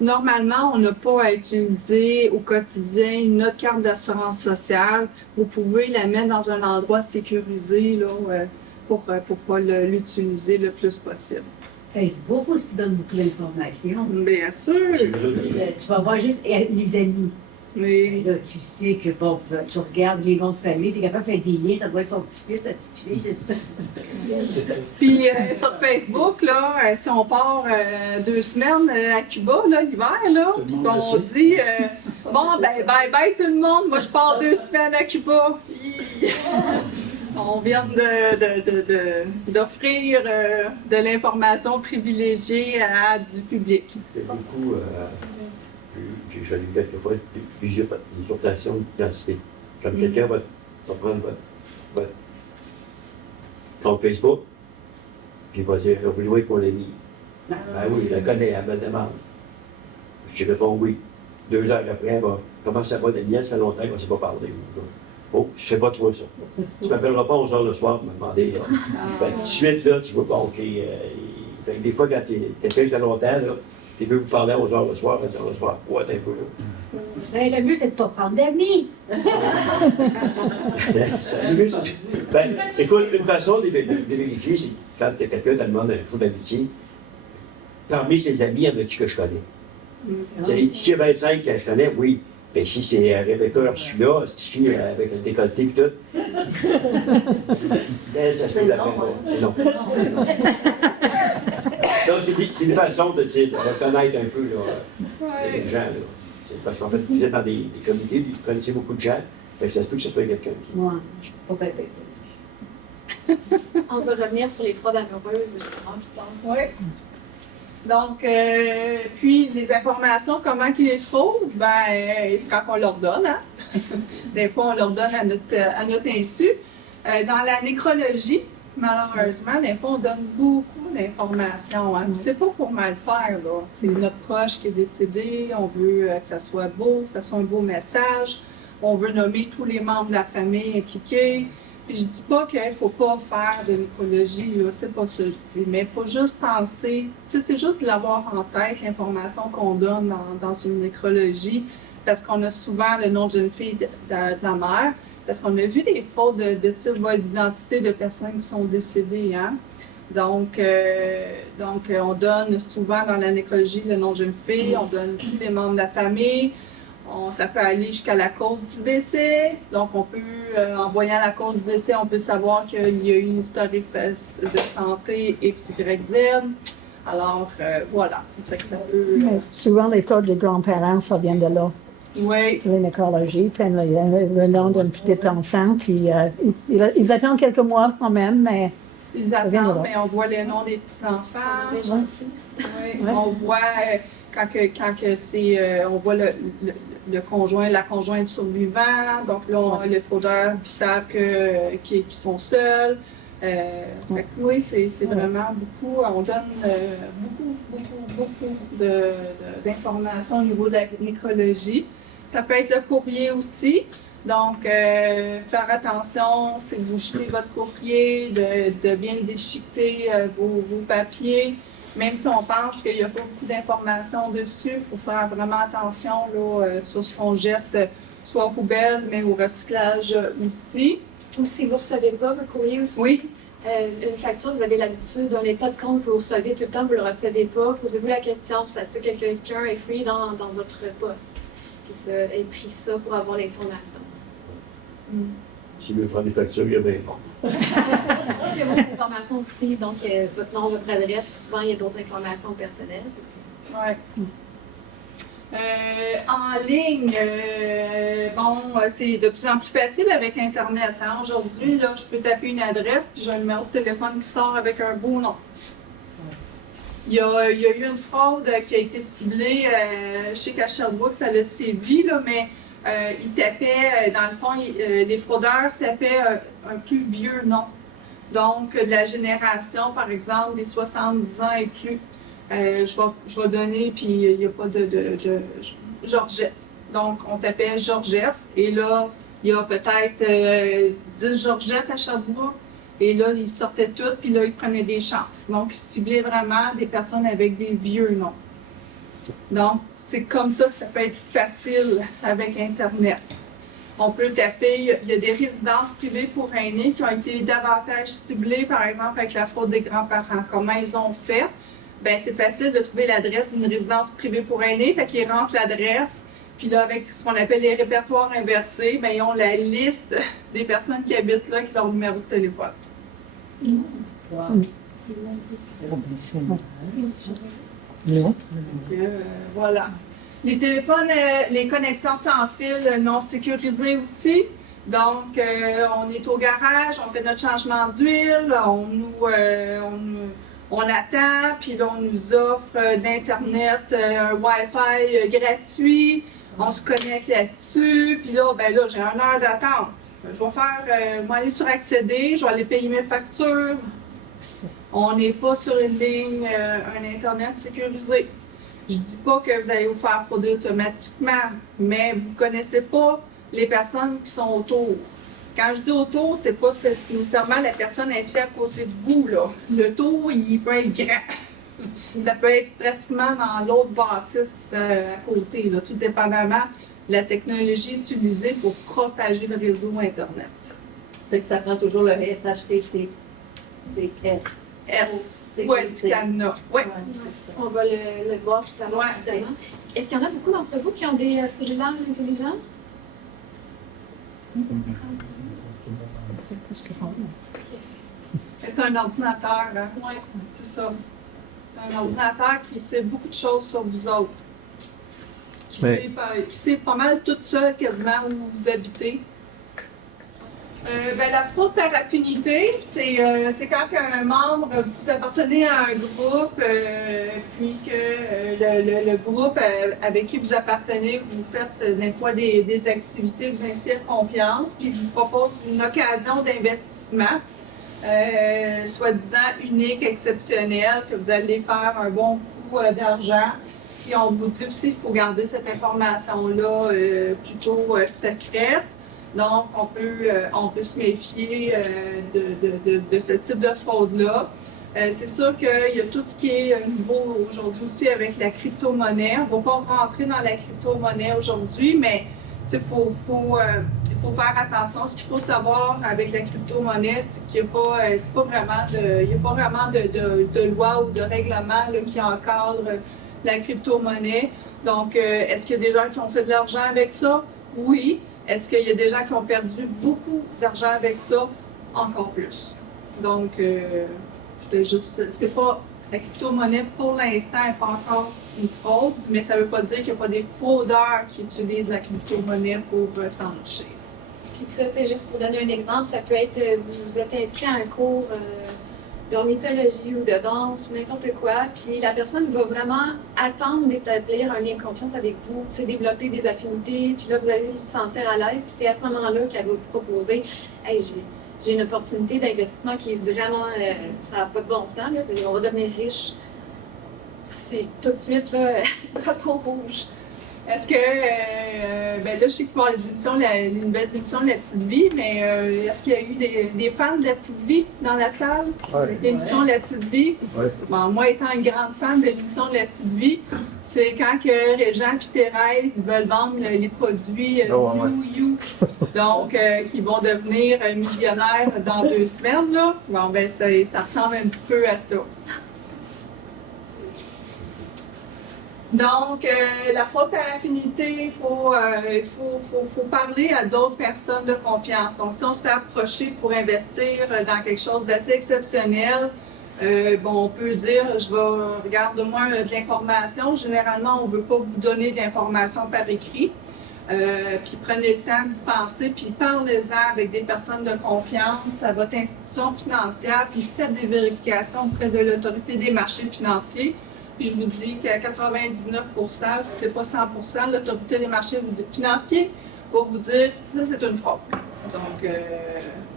normalement, on n'a pas à utiliser au quotidien notre carte d'assurance sociale. Vous pouvez la mettre dans un endroit sécurisé là, pour ne pas l'utiliser le plus possible. Facebook aussi donne beaucoup d'informations. Bien sûr. Tu vas voir juste les amis. Oui. Là, tu sais que bon, tu regardes les noms de famille, tu es capable de faire des liens, ça doit être son petit-fils, sa petite-fille, c'est ça. Puis sur Facebook, là, si on part 2 semaines à Cuba, là, l'hiver, là, puis qu'on dit bon, ben, bye bye tout le monde, moi je pars 2 semaines à Cuba. On vient d'offrir de l'information privilégiée à du public. Il y a beaucoup, j'ai lu quelquefois plusieurs usurpations d'identité. Comme quelqu'un va prendre votre compte Facebook, puis il va dire, vous jouez pour l'ami. Ben oui, il la connaît, elle me demande. Je réponds oui. 2 heures après, elle va, comment ça va, Daniel, ça fait longtemps qu'on ne s'est pas parlé. Oh, je ne sais pas trop ça. Tu ne m'appelleras pas 11 heures le soir pour me demander. Tout de suite, là, tu vois pas, OK. Des fois, quand quelqu'un fait longtemps, là, il veut vous parler à 11 heures le soir, 11 heures le soir. Ouais, t'es un peu là. Ben, le mieux, c'est de ne pas prendre d'amis. Ben, écoute, une façon de vérifier, c'est quand quelqu'un te demande un jour d'amitié, parmi ses amis, il y en a-tu que je connais? S'il y a 25 que je connais, oui. Mais si c'est Rebecca Ursula, cette fille avec le décolleté et tout, ça fait la peine. C'est non. Donc, c'est une façon de reconnaître un peu les gens. Là. Parce qu'en fait, vous êtes dans des comités, vous connaissez beaucoup de gens, ça se peut que ce soit quelqu'un qui. Ouais, pas On va revenir sur les fraudes amoureuses, justement, plus tard. Oui. Donc, puis les informations, comment qu'ils les trouvent? Ben, quand on leur donne, hein? Des fois, on leur donne à notre insu. Dans la nécrologie, malheureusement, des fois, on donne beaucoup d'informations. Hein? C'est pas pour mal faire, là. C'est notre proche qui est décédé, on veut que ça soit beau, que ça soit un beau message. On veut nommer tous les membres de la famille impliqués. Puis je dis pas qu'il ne faut pas faire de nécrologie, là, c'est pas ça que je dis, mais il faut juste penser, tu sais, c'est juste de l'avoir en tête, l'information qu'on donne dans une nécrologie, parce qu'on a souvent le nom de jeune fille de la mère, parce qu'on a vu des fraudes de type d'identité de personnes qui sont décédées, hein. Donc, on donne souvent dans la nécrologie le nom de jeune fille, on donne tous les membres de la famille. Ça peut aller jusqu'à la cause du décès. Donc, on peut, en voyant la cause du décès, on peut savoir qu'il y a eu une historique de santé X, Y, Z. Alors, voilà. C'est que ça peut, Mais souvent, les fraudes des grands-parents, ça vient de là. Oui. La nécrologie, prennent le nom d'un petit enfant, puis ils attendent quelques mois quand même, mais Ils attendent, mais on voit les noms des petits-enfants. C'est gentil. Oui. On voit quand c'est, on voit le conjoint, la conjointe survivant. Donc là, les fraudeurs savent qu'ils sont seuls. Fait que oui, c'est vraiment beaucoup. On donne beaucoup d'informations au niveau de la nécrologie. Ça peut être le courrier aussi. Donc, faire attention, si vous jetez votre courrier, de bien déchiqueter vos papiers. Même si on pense qu'il n'y a pas beaucoup d'informations dessus, il faut faire vraiment attention là, sur ce qu'on jette, soit aux poubelles, mais au recyclage aussi. Ou si vous ne recevez pas vos courriers aussi. Oui. Une facture, vous avez l'habitude d'un état de compte, vous le recevez tout le temps, vous ne le recevez pas. Posez-vous la question, ça se peut que quelqu'un ait fouillé dans votre poste, puis ait pris ça pour avoir l'information. S'il veut faire des factures, il y a bien bon. Il y a beaucoup d'informations aussi, donc votre nom, votre adresse, puis souvent il y a d'autres informations personnelles. Oui. En ligne, c'est de plus en plus facile avec Internet. Hein? Aujourd'hui, là, je peux taper une adresse, puis j'ai un numéro de téléphone qui sort avec un beau nom. Il y a eu une fraude qui a été ciblée, je sais qu'à Sherbrooke, ça l'a sévi, là, mais ils tapaient, dans le fond, les fraudeurs tapaient un plus vieux nom. Donc, de la génération, par exemple, des 70 ans et plus. Je vais donner, puis il n'y a pas de Georgette. Donc, on tapait Georgette, et là, il y a peut-être 10 Georgettes à Sherbrooke, Et là, ils sortaient toutes, puis là, ils prenaient des chances. Donc, ils ciblaient vraiment des personnes avec des vieux noms. Donc, c'est comme ça que ça peut être facile avec Internet. On peut taper, il y a des résidences privées pour aînés qui ont été davantage ciblées, par exemple, avec la fraude des grands-parents. Comment ils ont fait? Bien, c'est facile de trouver l'adresse d'une résidence privée pour aînés, fait qu'ils rentrent l'adresse, puis là, avec ce qu'on appelle les répertoires inversés, bien, ils ont la liste des personnes qui habitent là, qui ont leur numéro de téléphone. Wow. Non. Donc, voilà. Les téléphones, les connexions sans fil non sécurisées aussi. Donc, on est au garage, on fait notre changement d'huile, on attend, puis là, on nous offre d'Internet, un Wi-Fi gratuit, on se connecte là-dessus, puis là, ben là, j'ai 1 heure d'attente. Je vais faire, moi, aller sur accéder, je vais aller payer mes factures. On n'est pas sur une ligne, un Internet sécurisé. Je ne dis pas que vous allez vous faire frauder automatiquement, mais vous ne connaissez pas les personnes qui sont autour. Quand je dis autour, c'est pas nécessairement la personne assise à côté de vous, là. Le tour, il peut être grand. Ça peut être pratiquement dans l'autre bâtisse à côté, là, tout dépendamment de la technologie utilisée pour propager le réseau Internet. Fait que ça prend toujours le SHTTPS. Ouais, du cadenas. Ouais. On va le voir tout à l'heure, Ouais. évidemment. Est-ce qu'il y en a beaucoup d'entre vous qui ont des cellulaires intelligents? C'est un ordinateur, hein? Oui. C'est ça. C'est un ordinateur qui sait beaucoup de choses sur vous autres. Qui sait pas mal toute seule quasiment où vous habitez. Ben, la fraude par affinité, c'est quand un membre, vous appartenez à un groupe, puis que le groupe avec qui vous appartenez, vous faites des fois des activités, vous inspire confiance, puis vous propose une occasion d'investissement, soi-disant unique, exceptionnelle, que vous allez faire un bon coup d'argent. Puis on vous dit aussi qu'il faut garder cette information-là plutôt secrète. Donc, on peut se méfier de ce type de fraude-là. C'est sûr qu'il y a tout ce qui est nouveau aujourd'hui aussi avec la crypto-monnaie. On ne va pas rentrer dans la crypto-monnaie aujourd'hui, mais il faut faire attention. Ce qu'il faut savoir avec la crypto-monnaie, c'est qu'il n'y a pas vraiment de loi ou de règlement là, qui encadre la crypto-monnaie. Donc, est-ce qu'il y a des gens qui ont fait de l'argent avec ça? Oui. Est-ce qu'il y a des gens qui ont perdu beaucoup d'argent avec ça? Encore plus. Donc, c'est pas la crypto-monnaie pour l'instant n'est pas encore une fraude, mais ça ne veut pas dire qu'il n'y a pas des fraudeurs qui utilisent la crypto-monnaie pour s'enrichir. Puis ça, tu sais, juste pour donner un exemple, ça peut être, vous êtes inscrit à un cours d'ornithologie ou de danse, n'importe quoi, puis la personne va vraiment attendre d'établir un lien de confiance avec vous, tu sais, développer des affinités, puis là, vous allez vous sentir à l'aise, puis c'est à ce moment-là qu'elle va vous proposer « Hey, j'ai une opportunité d'investissement qui est vraiment, ça n'a pas de bon sens, là, on va devenir riche. » C'est tout de suite, là, drapeau rouge. Est-ce que, ben là, je sais que pour les nouvelles émissions de La Petite Vie, mais est-ce qu'il y a eu des fans de La Petite Vie dans la salle? Ouais. L'émission de La Petite Vie? Ouais. Bon, moi, étant une grande fan de l'émission de La Petite Vie, c'est quand que Régent et Thérèse veulent vendre les produits You. Donc, qui vont devenir millionnaires dans 2 semaines, là. Bon, ben, ça ressemble un petit peu à ça. Donc, la fraude par affinité, il faut parler à d'autres personnes de confiance. Donc, si on se fait approcher pour investir dans quelque chose d'assez exceptionnel, on peut dire, regarde-moi de l'information. Généralement, on ne veut pas vous donner de l'information par écrit. Puis prenez le temps d'y penser, puis parlez-en avec des personnes de confiance à votre institution financière, puis faites des vérifications auprès de l'Autorité des marchés financiers. Puis je vous dis qu'à 99 si ce n'est pas 100 l'Autorité des marchés financiers va vous dire que c'est une fraude. Donc,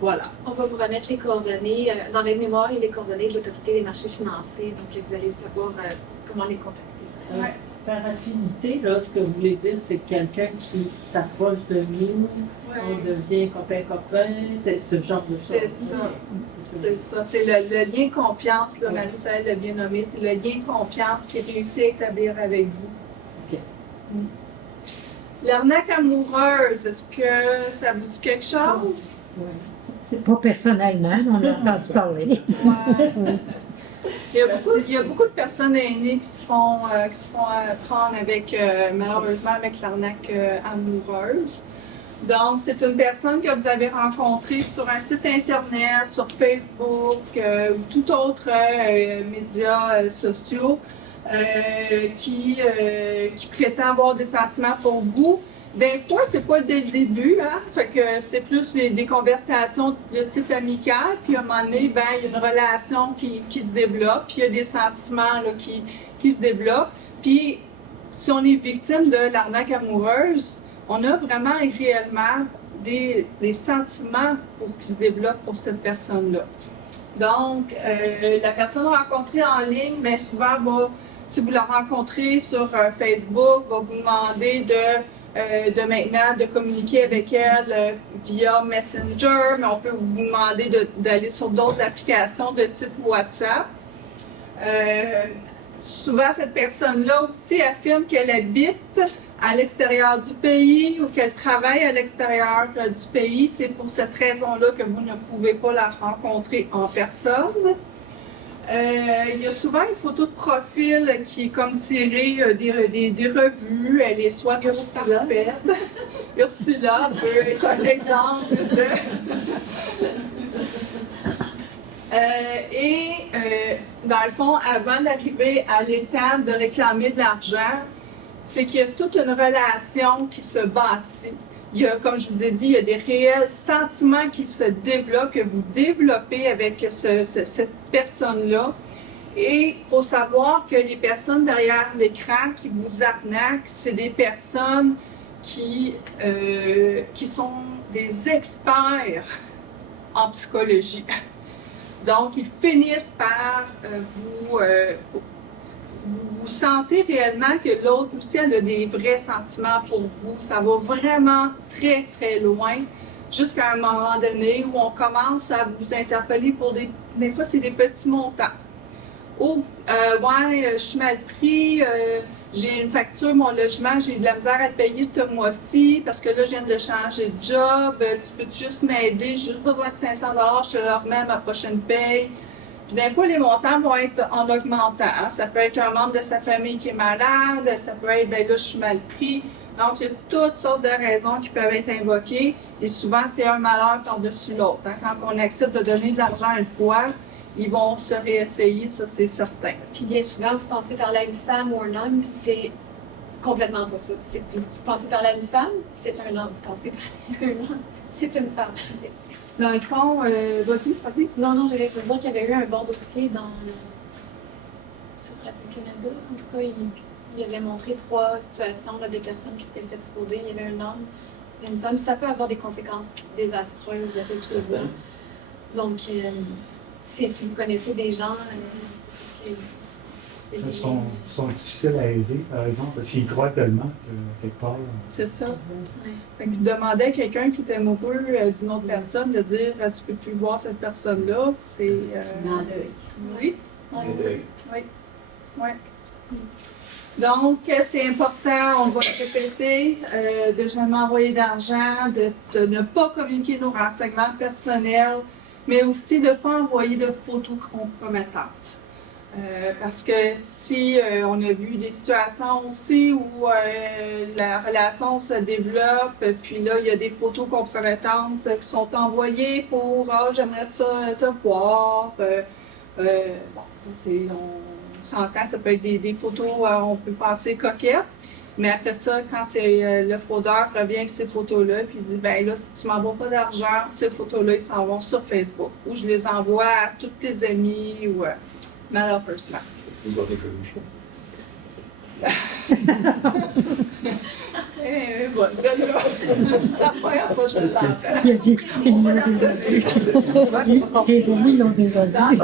voilà. On va vous remettre les coordonnées dans les mémoires et les coordonnées de l'Autorité des marchés financiers. Donc, vous allez savoir comment les contacter. Ouais. Par affinité, là, ce que vous voulez dire, c'est quelqu'un qui s'approche de nous, on devient copain-copain, c'est ce genre de choses. C'est ça. C'est ça. C'est le lien de confiance, là, Marie-Saël l'a bien nommé, c'est le lien de confiance qui réussit à établir avec vous. OK. L'arnaque amoureuse, est-ce que ça vous dit quelque chose? Ouais. Pas personnellement, on a entendu parler. Ouais. Il y a beaucoup de personnes aînées qui se font prendre avec, malheureusement, avec l'arnaque amoureuse. Donc, c'est une personne que vous avez rencontrée sur un site Internet, sur Facebook ou tout autre médias sociaux qui prétend avoir des sentiments pour vous. Des fois, c'est pas dès le début, hein? Fait que c'est plus des conversations de type amical, puis à un moment donné, ben, il y a une relation qui se développe, puis il y a des sentiments là, qui se développent. Puis, si on est victime de l'arnaque amoureuse, on a vraiment et réellement des sentiments qui se développent pour cette personne-là. Donc, la personne rencontrée en ligne, bien souvent, si vous la rencontrez sur Facebook, va vous demander de maintenant de communiquer avec elle via Messenger, mais on peut vous demander d'aller sur d'autres applications de type WhatsApp. Souvent, cette personne-là aussi affirme qu'elle habite à l'extérieur du pays ou qu'elle travaille à l'extérieur du pays. C'est pour cette raison-là que vous ne pouvez pas la rencontrer en personne. Il y a souvent une photo de profil qui est comme tirée des revues. Elle est soit trop parfaite. Ursula peut être un exemple de... dans le fond, avant d'arriver à l'étape de réclamer de l'argent, c'est qu'il y a toute une relation qui se bâtit. Il y a, comme je vous ai dit, il y a des réels sentiments qui se développent, que vous développez avec cette personne-là. Et il faut savoir que les personnes derrière l'écran qui vous arnaquent, c'est des personnes qui sont des experts en psychologie. Donc, ils finissent par vous sentez réellement que l'autre aussi elle a des vrais sentiments pour vous. Ça va vraiment très, très loin jusqu'à un moment donné où on commence à vous interpeller pour des fois, c'est des petits montants. Oh, je suis mal pris, j'ai une facture, mon logement, j'ai de la misère à te payer ce mois-ci parce que là, je viens de changer de job. Tu peux juste m'aider? J'ai juste besoin de 500 $, je te le remets à ma prochaine paye. Puis des fois, les montants vont être en augmentant. Hein. Ça peut être un membre de sa famille qui est malade, ça peut être, ben là, je suis mal pris. Donc, il y a toutes sortes de raisons qui peuvent être invoquées. Et souvent, c'est un malheur par-dessus l'autre. Hein. Quand on accepte de donner de l'argent une fois, ils vont se réessayer, ça, c'est certain. Puis bien souvent, vous pensez parler à une femme ou un homme, puis c'est complètement pas ça. Vous pensez parler à une femme, c'est un homme. Vous pensez parler à un homme, c'est une femme. Dans le fond, vas-y. Non, je voulais juste dire qu'il y avait eu un bon dossier sur Radio-Canada. En tout cas, il avait montré 3 situations là, de personnes qui s'étaient fait frauder. Il y avait un homme et une femme. Ça peut avoir des conséquences désastreuses, effectivement. Donc, si vous connaissez des gens, Ils sont difficiles à aider, par exemple, parce qu'ils croient tellement que quelque part. C'est ça. Fait que demander à quelqu'un qui est amoureux d'une autre personne de dire tu peux plus voir cette personne-là, c'est. Oui. Oui. Donc, c'est important, on va le répéter, de jamais envoyer d'argent, de ne pas communiquer nos renseignements personnels, mais aussi de ne pas envoyer de photos compromettantes. Parce que si on a vu des situations aussi où la relation se développe, puis là, il y a des photos compromettantes qui sont envoyées pour « Ah, j'aimerais ça te voir ». On s'entend, ça peut être des photos, on peut penser coquettes, mais après ça, quand c'est le fraudeur revient avec ces photos-là, puis il dit « ben là, si tu m'envoies pas d'argent, ces photos-là, ils s'en vont sur Facebook, ou je les envoie à tous tes amis, ou... malheureusement. Vous avez connu. Bon, celle-là, ça fait un peu de temps. Il a dit qu'ils l'ont déjà vu. Ses amis l'ont déjà vu. On va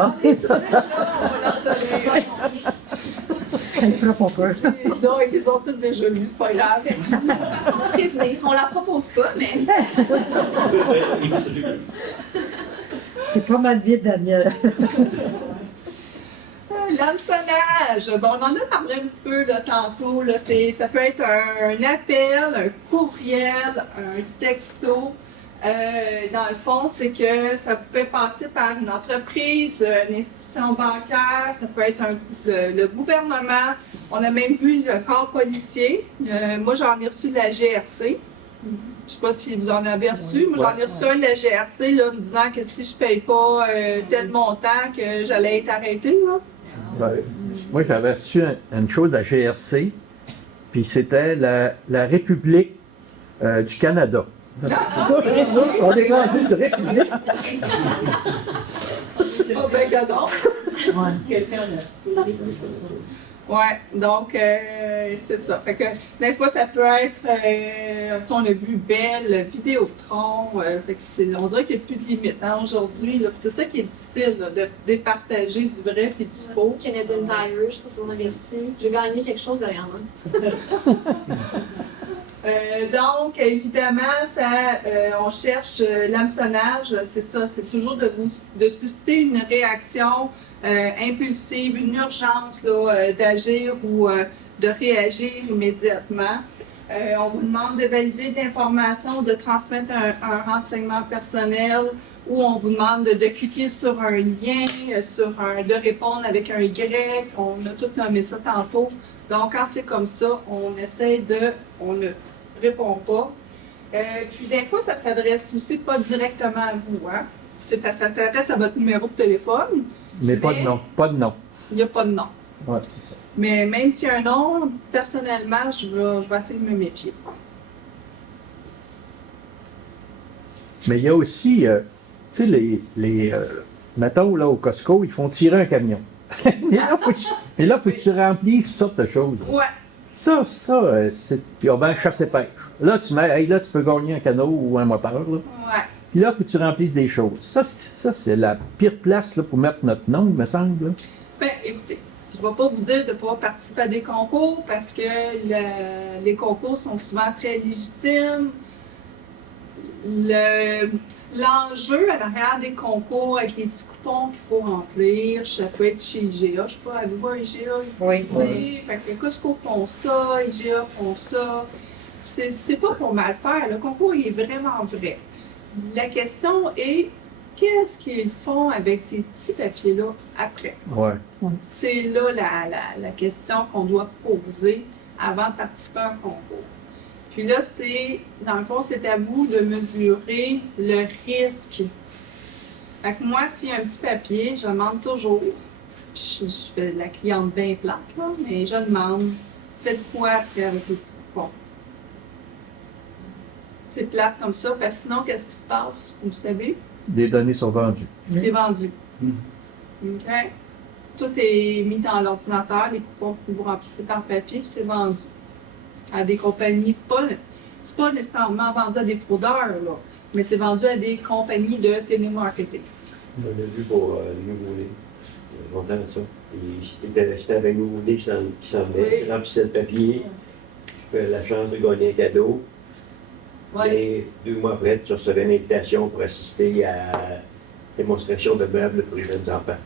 leur donner. Ça ne fera pas peur. Ils les ont tous déjà vus, c'est pas grave. De toute façon, prévenir. On la propose pas, mais C'est pas mal vite, Daniel. L'hameçonnage, bon, on en a parlé un petit peu là, tantôt. Là, ça peut être un appel, un courriel, un texto. Dans le fond, c'est que ça peut passer par une entreprise, une institution bancaire, ça peut être le gouvernement. On a même vu le corps policier. Moi, j'en ai reçu de la GRC. Je ne sais pas si vous en avez reçu. Moi, j'en ai reçu un de la GRC là, me disant que si je ne paye pas tel montant, que j'allais être arrêtée. Là. Ouais. Moi, j'avais reçu une chose de la GRC, puis c'était la République du Canada. On est rendu de République. Oh ben, gadon. Ouais, donc c'est ça. Fait que des fois, ça peut être, on a vu Belle, Vidéotron, fait que on dirait qu'il n'y a plus de limite hein, aujourd'hui. Là. C'est ça qui est difficile, là, de départager du vrai et du faux. Canadian Tire, je ne sais pas si vous en avez reçu. J'ai gagné quelque chose derrière moi. Donc, évidemment, on cherche l'hameçonnage, c'est ça, c'est toujours de susciter une réaction impulsive, une urgence d'agir ou de réagir immédiatement. On vous demande de valider de l'information, de transmettre un renseignement personnel ou on vous demande de cliquer sur un lien, de répondre avec un Y. On a tout nommé ça tantôt. Donc, quand c'est comme ça, on essaie on ne répond pas. Puis, des fois, ça s'adresse aussi pas directement à vous. Hein? Ça s'adresse à votre numéro de téléphone. Mais pas de nom. Pas de nom. Il n'y a pas de nom. Ouais, c'est ça. Mais même s'il y a un nom, personnellement, je vais essayer de me méfier. Mais il y a aussi, tu sais, mettons, là, au Costco, ils font tirer un camion. Mais là, faut que tu remplisses toutes sortes de choses. Ouais. Ça, c'est. Puis on va chasse et pêche. Là, tu peux gagner un canot ou un moteur. Là. Ouais. Puis là, il faut que tu remplisses des choses. Ça c'est la pire place là, pour mettre notre nom, il me semble. Là. Ben, écoutez, je ne vais pas vous dire de ne pas participer à des concours parce que les concours sont souvent très légitimes. L'enjeu à l'arrière des concours avec les petits coupons qu'il faut remplir, ça peut être chez IGA. Je ne sais pas, avez-vous un IGA ici? Oui. Fait que Costco font ça, IGA font ça. C'est pas pour mal faire. Le concours il est vraiment vrai. La question est, qu'est-ce qu'ils font avec ces petits papiers-là après? Ouais. C'est là la question qu'on doit poser avant de participer à un concours. Puis là, dans le fond, c'est à vous de mesurer le risque. Fait que moi, s'il y a un petit papier, je demande toujours, je fais la cliente bien plate, là, mais je demande, faites quoi après avec les petits coupons? C'est plate comme ça, parce que sinon, qu'est-ce qui se passe? Vous savez? Des données sont vendues. C'est vendu. Mm. OK? Tout est mis dans l'ordinateur, les coupons que vous remplissez par papier, puis c'est vendu. À des compagnies, c'est pas nécessairement vendu à des fraudeurs, là, mais c'est vendu à des compagnies de télémarketing. On a vu pour les nouveau-nés, longtemps ça. Et c'était avec le nouveau-né qui s'en venait, tu remplissais le papier, tu fais la chance de gagner un cadeau. Ouais. Et 2 mois après, tu recevais une invitation pour assister à la démonstration de meubles pour les jeunes enfants.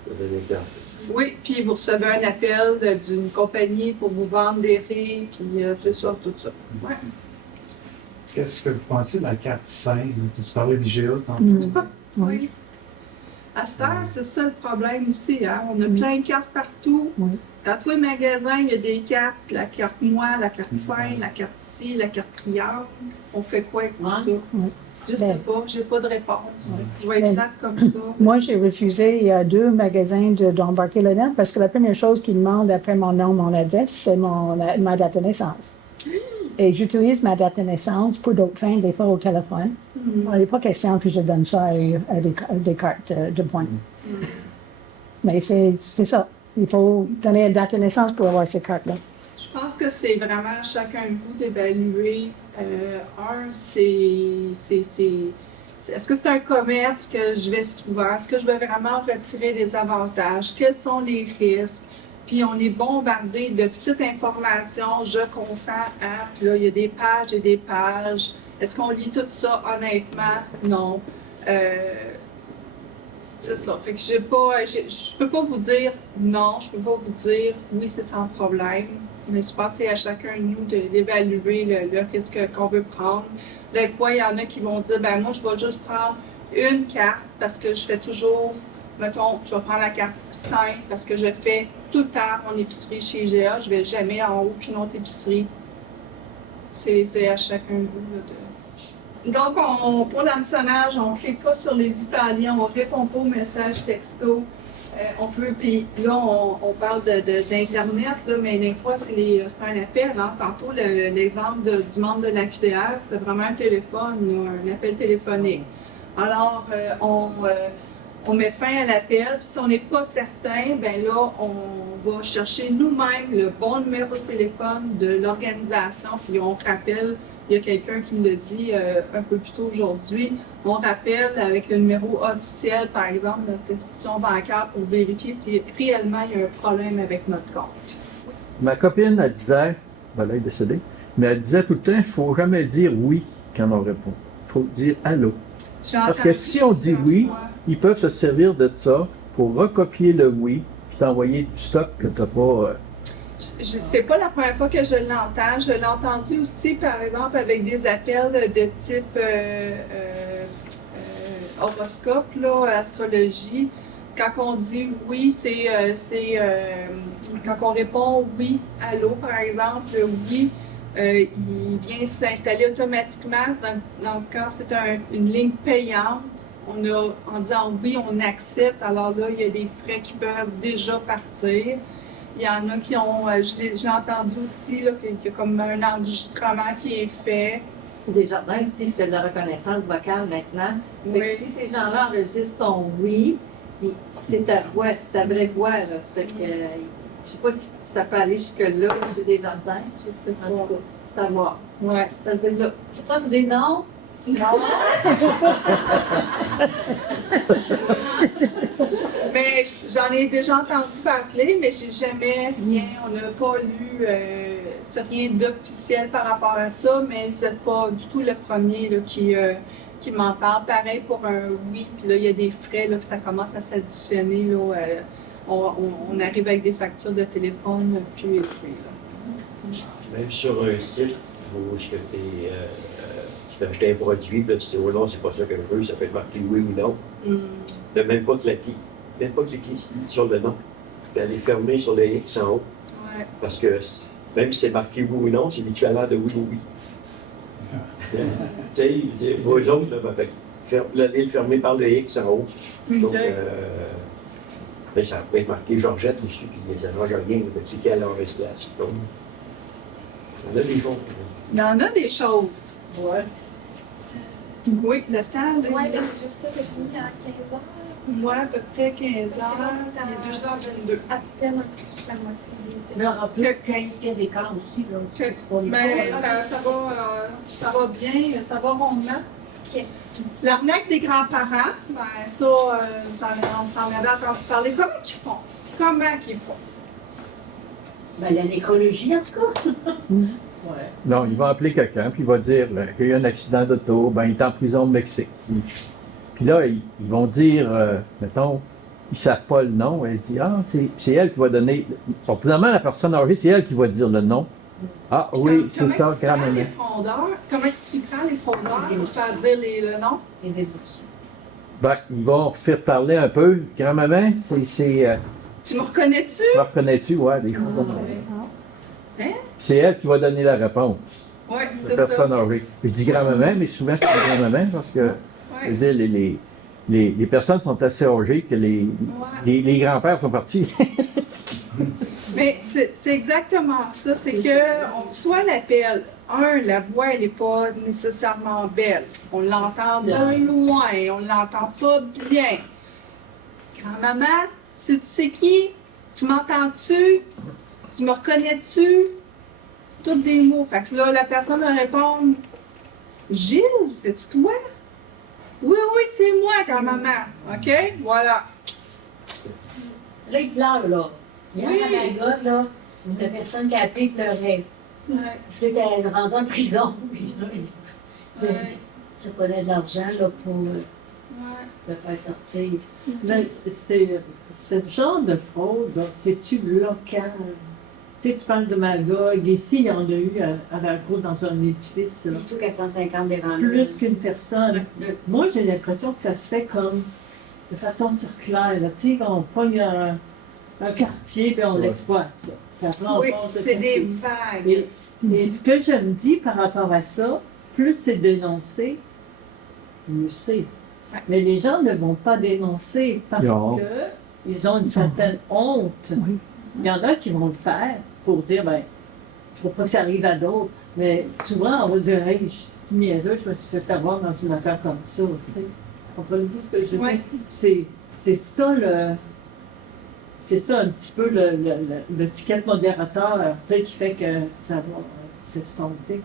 Oui, puis vous recevez un appel d'une compagnie pour vous vendre des riz, puis tout ça. Ouais. Qu'est-ce que vous pensez de la carte SIM? Tu parlais d'IGA tantôt. Oui. À cette heure, c'est ça le problème aussi. Hein? On a plein de cartes partout. Oui. Dans tous les magasins, il y a des cartes. La carte moi, la carte SIM, la carte ci, la carte prière. On fait quoi avec tout ça? Oui. Je sais pas, j'ai pas de réponse. Je vais être plate comme ça. Moi, j'ai refusé il y a 2 magasins d'embarquer le net parce que la première chose qu'ils demandent après mon nom, mon adresse, c'est ma date de naissance. Et j'utilise ma date de naissance pour d'autres fins, des fois au téléphone. Il n'est pas question que je donne ça à des cartes de points. Mais c'est ça. Il faut donner une date de naissance pour avoir ces cartes-là. Je pense que c'est vraiment à chacun de vous d'évaluer. Est-ce que c'est un commerce que je vais souvent? Est-ce que je vais vraiment retirer des avantages? Quels sont les risques? Puis on est bombardé de petites informations, je consens à, puis là, il y a des pages et des pages. Est-ce qu'on lit tout ça honnêtement? Non. C'est ça. Fait que je peux pas vous dire non, je peux pas vous dire oui, c'est sans problème. Mais je pense que c'est à chacun de nous d'évaluer le risque qu'on veut prendre. Des fois, il y en a qui vont dire, ben moi, je vais juste prendre une carte parce que je fais toujours, mettons, je vais prendre la carte 5 parce que je fais tout le temps mon épicerie chez IGA. Je vais jamais en aucune autre épicerie. C'est à chacun de vous de... Donc, pour l'hameçonnage, on ne clique pas sur les hyperliens, on ne répond pas aux messages texto. On peut, puis là, on parle d'Internet, là, mais des fois, c'est un appel. Hein. Tantôt, l'exemple du membre de la QDR, c'était vraiment un téléphone, là, un appel téléphonique. Alors, on met fin à l'appel, puis si on n'est pas certain, ben là, on va chercher nous-mêmes le bon numéro de téléphone de l'organisation, puis on rappelle. Il y a quelqu'un qui l'a dit un peu plus tôt aujourd'hui. On rappelle avec le numéro officiel, par exemple, de notre institution bancaire pour vérifier si réellement il y a un problème avec notre compte. Ma copine, elle disait, ben là, elle est décédée, mais elle disait tout le temps, il ne faut jamais dire oui quand on répond. Il faut dire allô. Parce que si on dit oui, ils peuvent se servir de ça pour recopier le oui puis t'envoyer du stock que tu n'as pas. C'est pas la première fois que je l'entends. Je l'ai entendu aussi, par exemple, avec des appels de type horoscope, là, astrologie. Quand on dit oui, quand on répond oui, allô, par exemple, oui, il vient s'installer automatiquement. Donc quand c'est une ligne payante, en disant oui, on accepte. Alors là, il y a des frais qui peuvent déjà partir. Il y en a qui ont, j'ai entendu aussi qu'il y a comme un enregistrement qui est fait. Desjardins aussi fait de la reconnaissance vocale maintenant. Oui. Fait que si ces gens-là enregistrent ton oui, c'est ta voix, c'est ta vraie voix. Là. Ça fait que, je sais pas si ça peut aller jusque-là chez Desjardins. Je sais pas. En tout cas, c'est à voir. Ouais. Ça se fait là. C'est ça que vous dites non? Non. Mais j'en ai déjà entendu parler, mais j'ai jamais rien, on n'a pas lu rien d'officiel par rapport à ça, mais vous n'êtes pas du tout le premier là, qui m'en parle. Pareil pour un oui, puis là, il y a des frais, là, que ça commence à s'additionner. Là, on arrive avec des factures de téléphone, puis là. Même sur un site où tu peux acheter un produit, puis là, tu dis, oh non, c'est pas ça que je veux, ça peut être marqué oui ou non. De même pas cliquer. Même pas cliquer sur le nom. Puis aller fermer sur le X en haut. Ouais. Parce que même si c'est marqué oui ou non, c'est l'équivalent de oui ou oui. Tu sais, pour eux autres, aller le fermer par le X en haut. Donc, ça peut être marqué Georgette dessus, puis ça ne change rien, de cliquer à leur place. Donc, il y en a des choses. Il y en a des choses. Ouais. Oui, le salle. Oui, c'est juste ça, c'est fini à 15 heures. Moi, à peu près 15 heures, il est 2h22. À peine un peu plus la moitié. Mais on aura plus 15 et quart aussi. Là, c'est pas Mais ça va bien, ça va rondement. OK. L'arnaque des grands-parents, ben ça, on s'en avait entendu parler. Comment qu'ils font? Ben, la nécrologie, en tout cas. Ouais. Non, il va appeler quelqu'un, puis il va dire qu'il y a eu un accident d'auto, ben il est en prison au Mexique. Puis là, ils vont dire, mettons, ils ne savent pas le nom. Elle dit, ah, c'est elle qui va donner. Finalement, la personne âgée, c'est elle qui va dire le nom. Ah oui, c'est ça, grand-maman. Comment il s'y prend, les fraudeurs, pour faire dire le nom? Les évolutions. Ben, ils vont faire parler un peu. Grand-maman, c'est Tu me reconnais-tu? tu me reconnais-tu? Ouais, des choses comme ça. C'est elle qui va donner la réponse. Oui, La c'est ça. personne âgée. Je dis grand-maman, mais souvent c'est grand-maman parce que, je veux dire, les personnes sont assez âgées que les grands-pères sont partis. Mais c'est exactement ça. C'est qu'on reçoit l'appel. La voix, elle n'est pas nécessairement belle. On l'entend de loin. On ne l'entend pas bien. Grand-maman, tu sais qui? Tu m'entends-tu? Tu me reconnais-tu? C'est tous des mots. Fait que là, la personne va répondre, Gilles, c'est-tu toi? Oui, c'est moi, grand-maman. OK? Voilà. Là, il pleure, là. Hier, à Magog, là, la personne qui a appelé pleurait. Ouais. Parce que t'es rendu en prison. Puis là, ça prenait de l'argent là, pour le faire sortir. Mais ce genre de fraude, là, c'est-tu local? Tu sais, tu parles de Magog. Ici, il y en a eu à Valcourt dans un édifice. Là. Ici, 450 des vendeurs. Plus qu'une personne. Moi, j'ai l'impression que ça se fait comme de façon circulaire. Là. Tu sais, on pogne un quartier et on l'exploite. Là. Puis après, on Oui, passe c'est le des quartier. vagues. Et ce que je me dis par rapport à ça, plus c'est dénoncé, mieux c'est. Mais les gens ne vont pas dénoncer parce Non. qu'ils ont une certaine honte. Oui. Il y en a qui vont le faire pour dire, ben, faut pas que ça arrive à d'autres. Mais souvent, on va dire, hey, je suis niaiseux, je me suis fait avoir dans une affaire comme ça. Tu sais. Comprenez-vous ce que je veux dire? C'est ça c'est ça un petit peu le ticket modérateur, tu sais, qui fait que ça va s'estomper.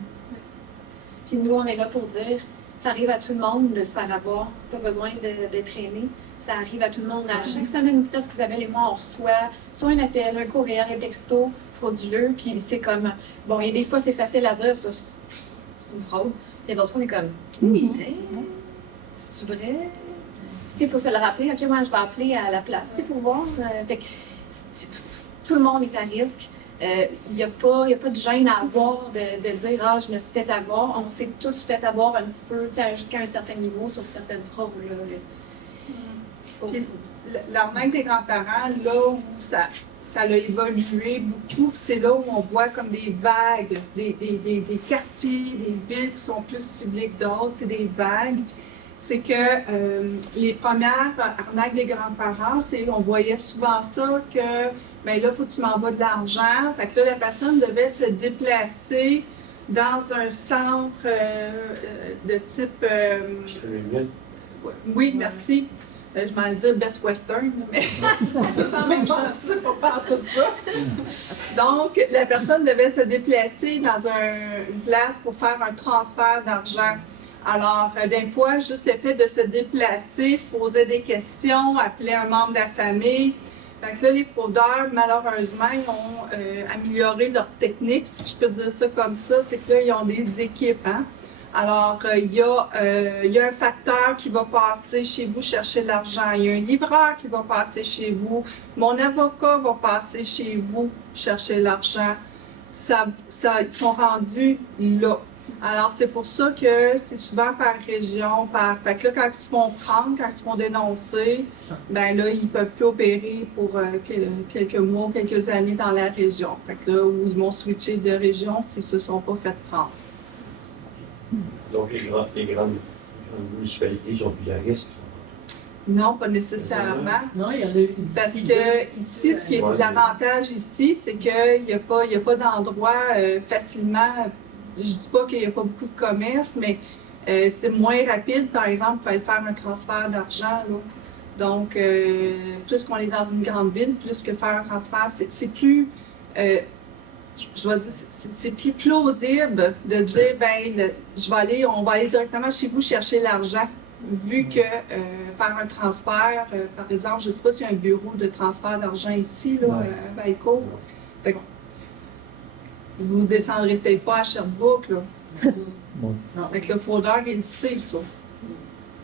Puis nous, on est là pour dire, ça arrive à tout le monde de se faire avoir, pas besoin d'être aîné. Ça arrive à tout le monde. À chaque semaine, presque Isabelle et moi, on reçoit soit un appel, un courriel, un texto frauduleux, puis c'est comme, bon, et des fois, c'est facile à dire, ça, c'est une fraude. Et d'autres fois, on est comme, c'est vrai? Tu sais, il faut se le rappeler, ok, moi, je vais appeler à la place, tu sais, pour voir. Fait que tout le monde est à risque. Il n'y a pas de gêne à avoir de dire « Ah, je me suis fait avoir ». On s'est tous fait avoir un petit peu, jusqu'à un certain niveau, sur certaines fraudes. Puis, l'arnaque des grands-parents, là où ça a évolué beaucoup, c'est là où on voit comme des vagues, des quartiers, des villes qui sont plus ciblées que d'autres, c'est des vagues. C'est que les premières arnaques des grands-parents, on voyait souvent ça que, ben là, il faut que tu m'envoies de l'argent. Fait que là, la personne devait se déplacer dans un centre de type... oui, merci. Je m'en dis Best Western, mais c'est ça même chose, c'est pas parler de ça. Donc, la personne devait se déplacer dans une place pour faire un transfert d'argent. Alors, des fois, juste le fait de se déplacer, se poser des questions, appeler un membre de la famille. Fait que là, les fraudeurs, malheureusement, ils ont amélioré leur technique, si je peux dire ça comme ça, c'est que là, ils ont des équipes, hein? Alors, il y a un facteur qui va passer chez vous chercher de l'argent. Il y a un livreur qui va passer chez vous. Mon avocat va passer chez vous chercher l'argent. Ils sont rendus là. Alors, c'est pour ça que c'est souvent par région, fait que là, quand ils se font prendre, quand ils se font dénoncer, ben là, ils peuvent plus opérer pour quelques mois, quelques années dans la région. Fait que là, où ils vont switcher de région s'ils se sont pas fait prendre. Donc, les grandes municipalités sont plus à risque. Non, pas nécessairement. Non, il y en a eu. Parce que ici, ce qui est l'avantage ici, c'est qu'il n'y a pas d'endroit facilement. Je dis pas qu'il n'y a pas beaucoup de commerce, mais c'est moins rapide, par exemple, pour aller faire un transfert d'argent. Donc, plus qu'on est dans une grande ville, plus que faire un transfert, c'est plus, je vais dire, c'est plus plausible de dire, ben, on va aller directement chez vous chercher l'argent, vu que faire un transfert, par exemple, je ne sais pas s'il y a un bureau de transfert d'argent ici, là, à Valcourt. Vous ne descendrez peut-être pas à Sherbrooke, là. Avec le fraudeur, il sait ça.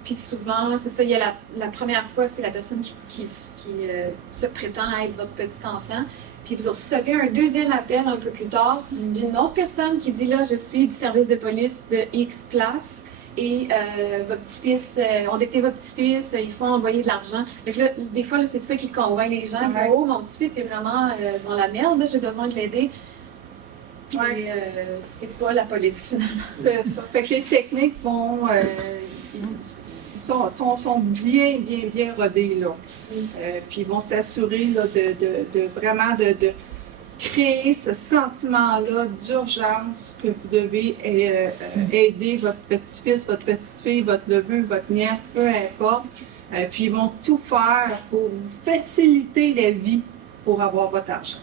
Puis souvent, c'est ça, il y a la première fois, c'est la personne qui se prétend être votre petit enfant. Puis vous recevez un deuxième appel un peu plus tard d'une autre personne qui dit là, je suis du service de police de X place et votre petit-fils, on détient votre petit-fils, il faut envoyer de l'argent. Donc là, des fois, là, c'est ça qui convainc les gens. Ouais. Oh, mon petit-fils est vraiment dans la merde, j'ai besoin de l'aider. C'est pas la police, finalement. C'est ça. Fait que les techniques sont bien rodées, là. Puis ils vont s'assurer là, de vraiment de créer ce sentiment-là d'urgence que vous devez aider votre petit-fils, votre petite-fille, votre neveu, votre nièce, peu importe. Puis ils vont tout faire pour vous faciliter la vie pour avoir votre argent.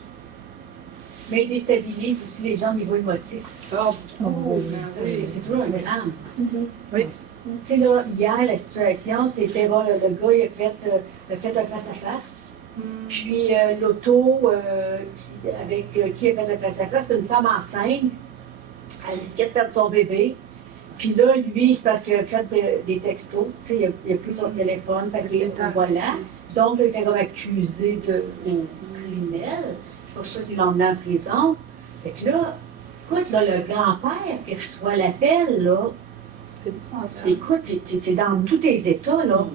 Mais ils déstabilisent aussi les gens au niveau émotif. Parce que c'est toujours un drame. Oui. Tu sais, là, hier, la situation, c'était, bon, le gars, il a fait un face-à-face. Puis l'auto avec qui a fait la face-à-face, c'était une femme enceinte. Elle risquait de perdre son bébé. Puis là, lui, c'est parce qu'il a fait des textos. Tu sais, il a pris son téléphone, fait qu'il était au volant. Donc, il était comme accusé au criminel. C'est pour ça qu'ils l'ont emmené en prison. Fait que là, écoute, là, le grand-père qui reçoit l'appel, là, écoute, t'es dans tous tes états, là.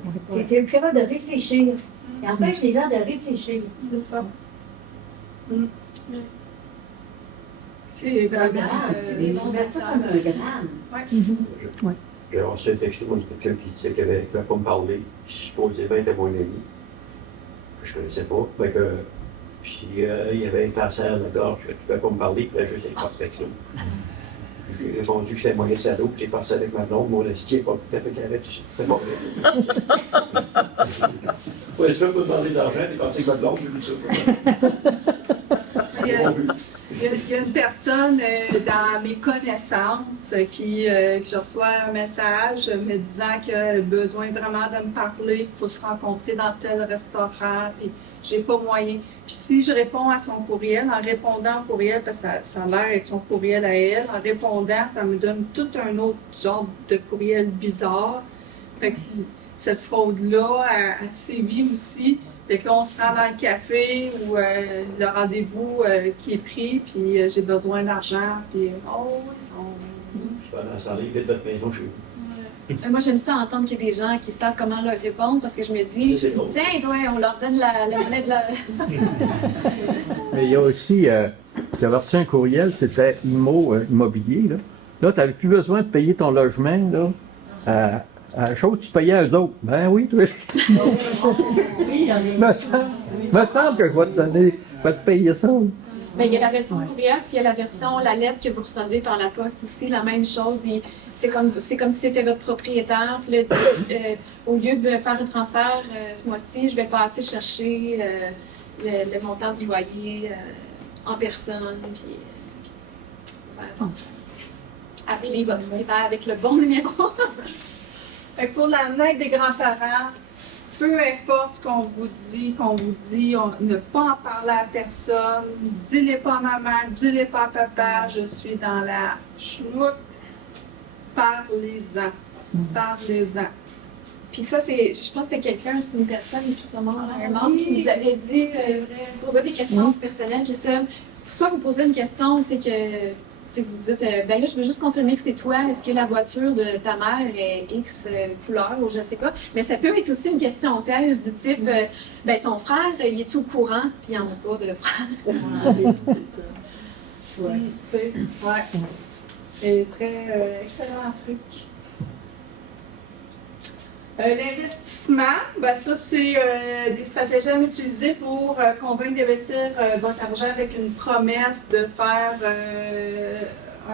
T'es capable de réfléchir. Il empêche les gens de réfléchir. C'est ça. C'est vraiment... c'est des bons ça comme un drame. Ouais. J'ai reçu un texto de quelqu'un qui disait qu'il ne pouvait pas me parler, qui supposément était mon ami, que je ne connaissais pas. Fait que, puis, il y avait un cancer à la gorge, il ne pouvait pas me parler, il fallait juste être par texto. J'ai répondu que j'étais mon salaud, puis j'ai passé avec ma blonde, mon esti n'est pas tout à fait carré, c'est pas vrai. Ouais, tu peux pas demander d'argent, t'es passé avec ma blonde, j'ai vu ça. Il y a une personne dans mes connaissances qui je reçois un message me disant qu'il a besoin vraiment de me parler, qu'il faut se rencontrer dans tel restaurant, puis j'ai pas moyen. Puis si je réponds à son courriel, en répondant au courriel, parce que ça a l'air être son courriel à elle, en répondant, ça me donne tout un autre genre de courriel bizarre. Fait que cette fraude-là, elle sévit aussi. Fait que là, on se rend dans le café ou le rendez-vous qui est pris, puis j'ai besoin d'argent, puis ils sont... Pendant ce temps-là, il fait votre maison chez vous. Moi, j'aime ça entendre qu'il y a des gens qui savent comment leur répondre parce que je me dis, tiens, toi, on leur donne la monnaie de la... Mais il y a aussi, j'avais reçu un courriel, c'était immobilier. Là, tu n'avais plus besoin de payer ton logement. Là, à la chose, tu payais à eux autres. Ben oui, toi. me semble que je vais te donner, je vais te payer ça. Mais il y a la version courriel, puis il y a la version, la lettre que vous recevez par la poste aussi, la même chose. C'est comme si c'était votre propriétaire. Puis là, au lieu de faire un transfert ce mois-ci, je vais passer chercher le montant du loyer en personne. Puis faire attention. Appelez votre propriétaire avec le bon numéro. Fait que pour l'amener des grands-parents, peu importe ce qu'on vous dit, ne pas en parler à personne, dis-les pas à maman, dis-les pas à papa, je suis dans la chenoute, parlez-en, parlez-en. Puis ça, je pense que c'est une personne, justement, un membre qui nous avait dit, poser des questions personnelles, que ça, soit vous posez une question, tu sais, que... vous dites, ben là, je veux juste confirmer que c'est toi. Est-ce que la voiture de ta mère est X couleur ou je ne sais pas? Mais ça peut être aussi une question piège du type, ben ton frère, il est-tu au courant? Puis il n'y en a pas de frère. Ouais. Et très excellent truc. L'investissement, ben ça, c'est des stratagèmes utilisés pour convaincre d'investir votre argent avec une promesse de faire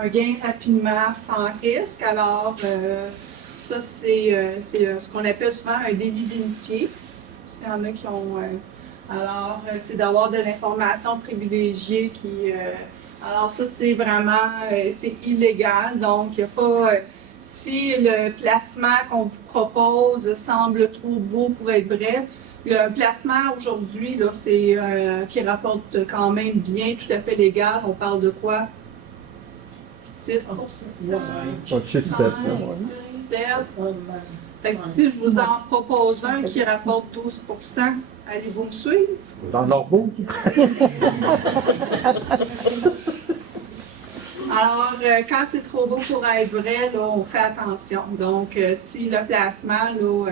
un gain rapidement sans risque. Alors, ça, c'est ce qu'on appelle souvent un délit d'initié. S'il y en a qui ont... alors, c'est d'avoir de l'information privilégiée qui... alors, ça, c'est vraiment... c'est illégal, donc il n'y a pas... si le placement qu'on vous propose semble trop beau pour être vrai, le placement aujourd'hui, là, c'est qui rapporte quand même bien, tout à fait légal. On parle de quoi? 6 6, 7. 7. Fait que si je vous en propose un qui rapporte 12 allez-vous me suivre? Dans l'orbeau? Alors, quand c'est trop beau pour être vrai, là, on fait attention. Donc, si le placement là,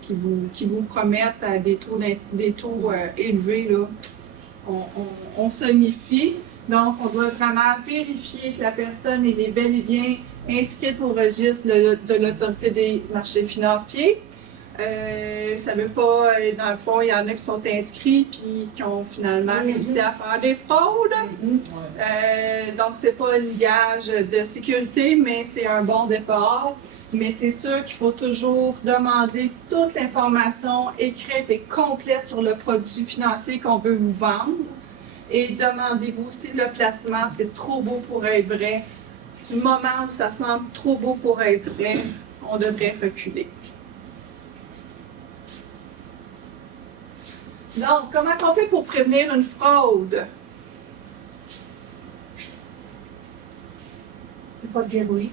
qui vous promettent à des taux élevés, là, on se méfie. Donc, on doit vraiment vérifier que la personne est bel et bien inscrite au registre de l'Autorité des marchés financiers. Ça ne veut pas, dans le fond, il y en a qui sont inscrits puis qui ont finalement réussi à faire des fraudes. Donc, ce n'est pas une gage de sécurité, mais c'est un bon départ. Mais c'est sûr qu'il faut toujours demander toute l'information écrite et complète sur le produit financier qu'on veut vous vendre. Et demandez-vous si le placement, c'est trop beau pour être vrai. Du moment où ça semble trop beau pour être vrai, on devrait reculer. Donc, comment on fait pour prévenir une fraude? Je ne peux pas dire oui.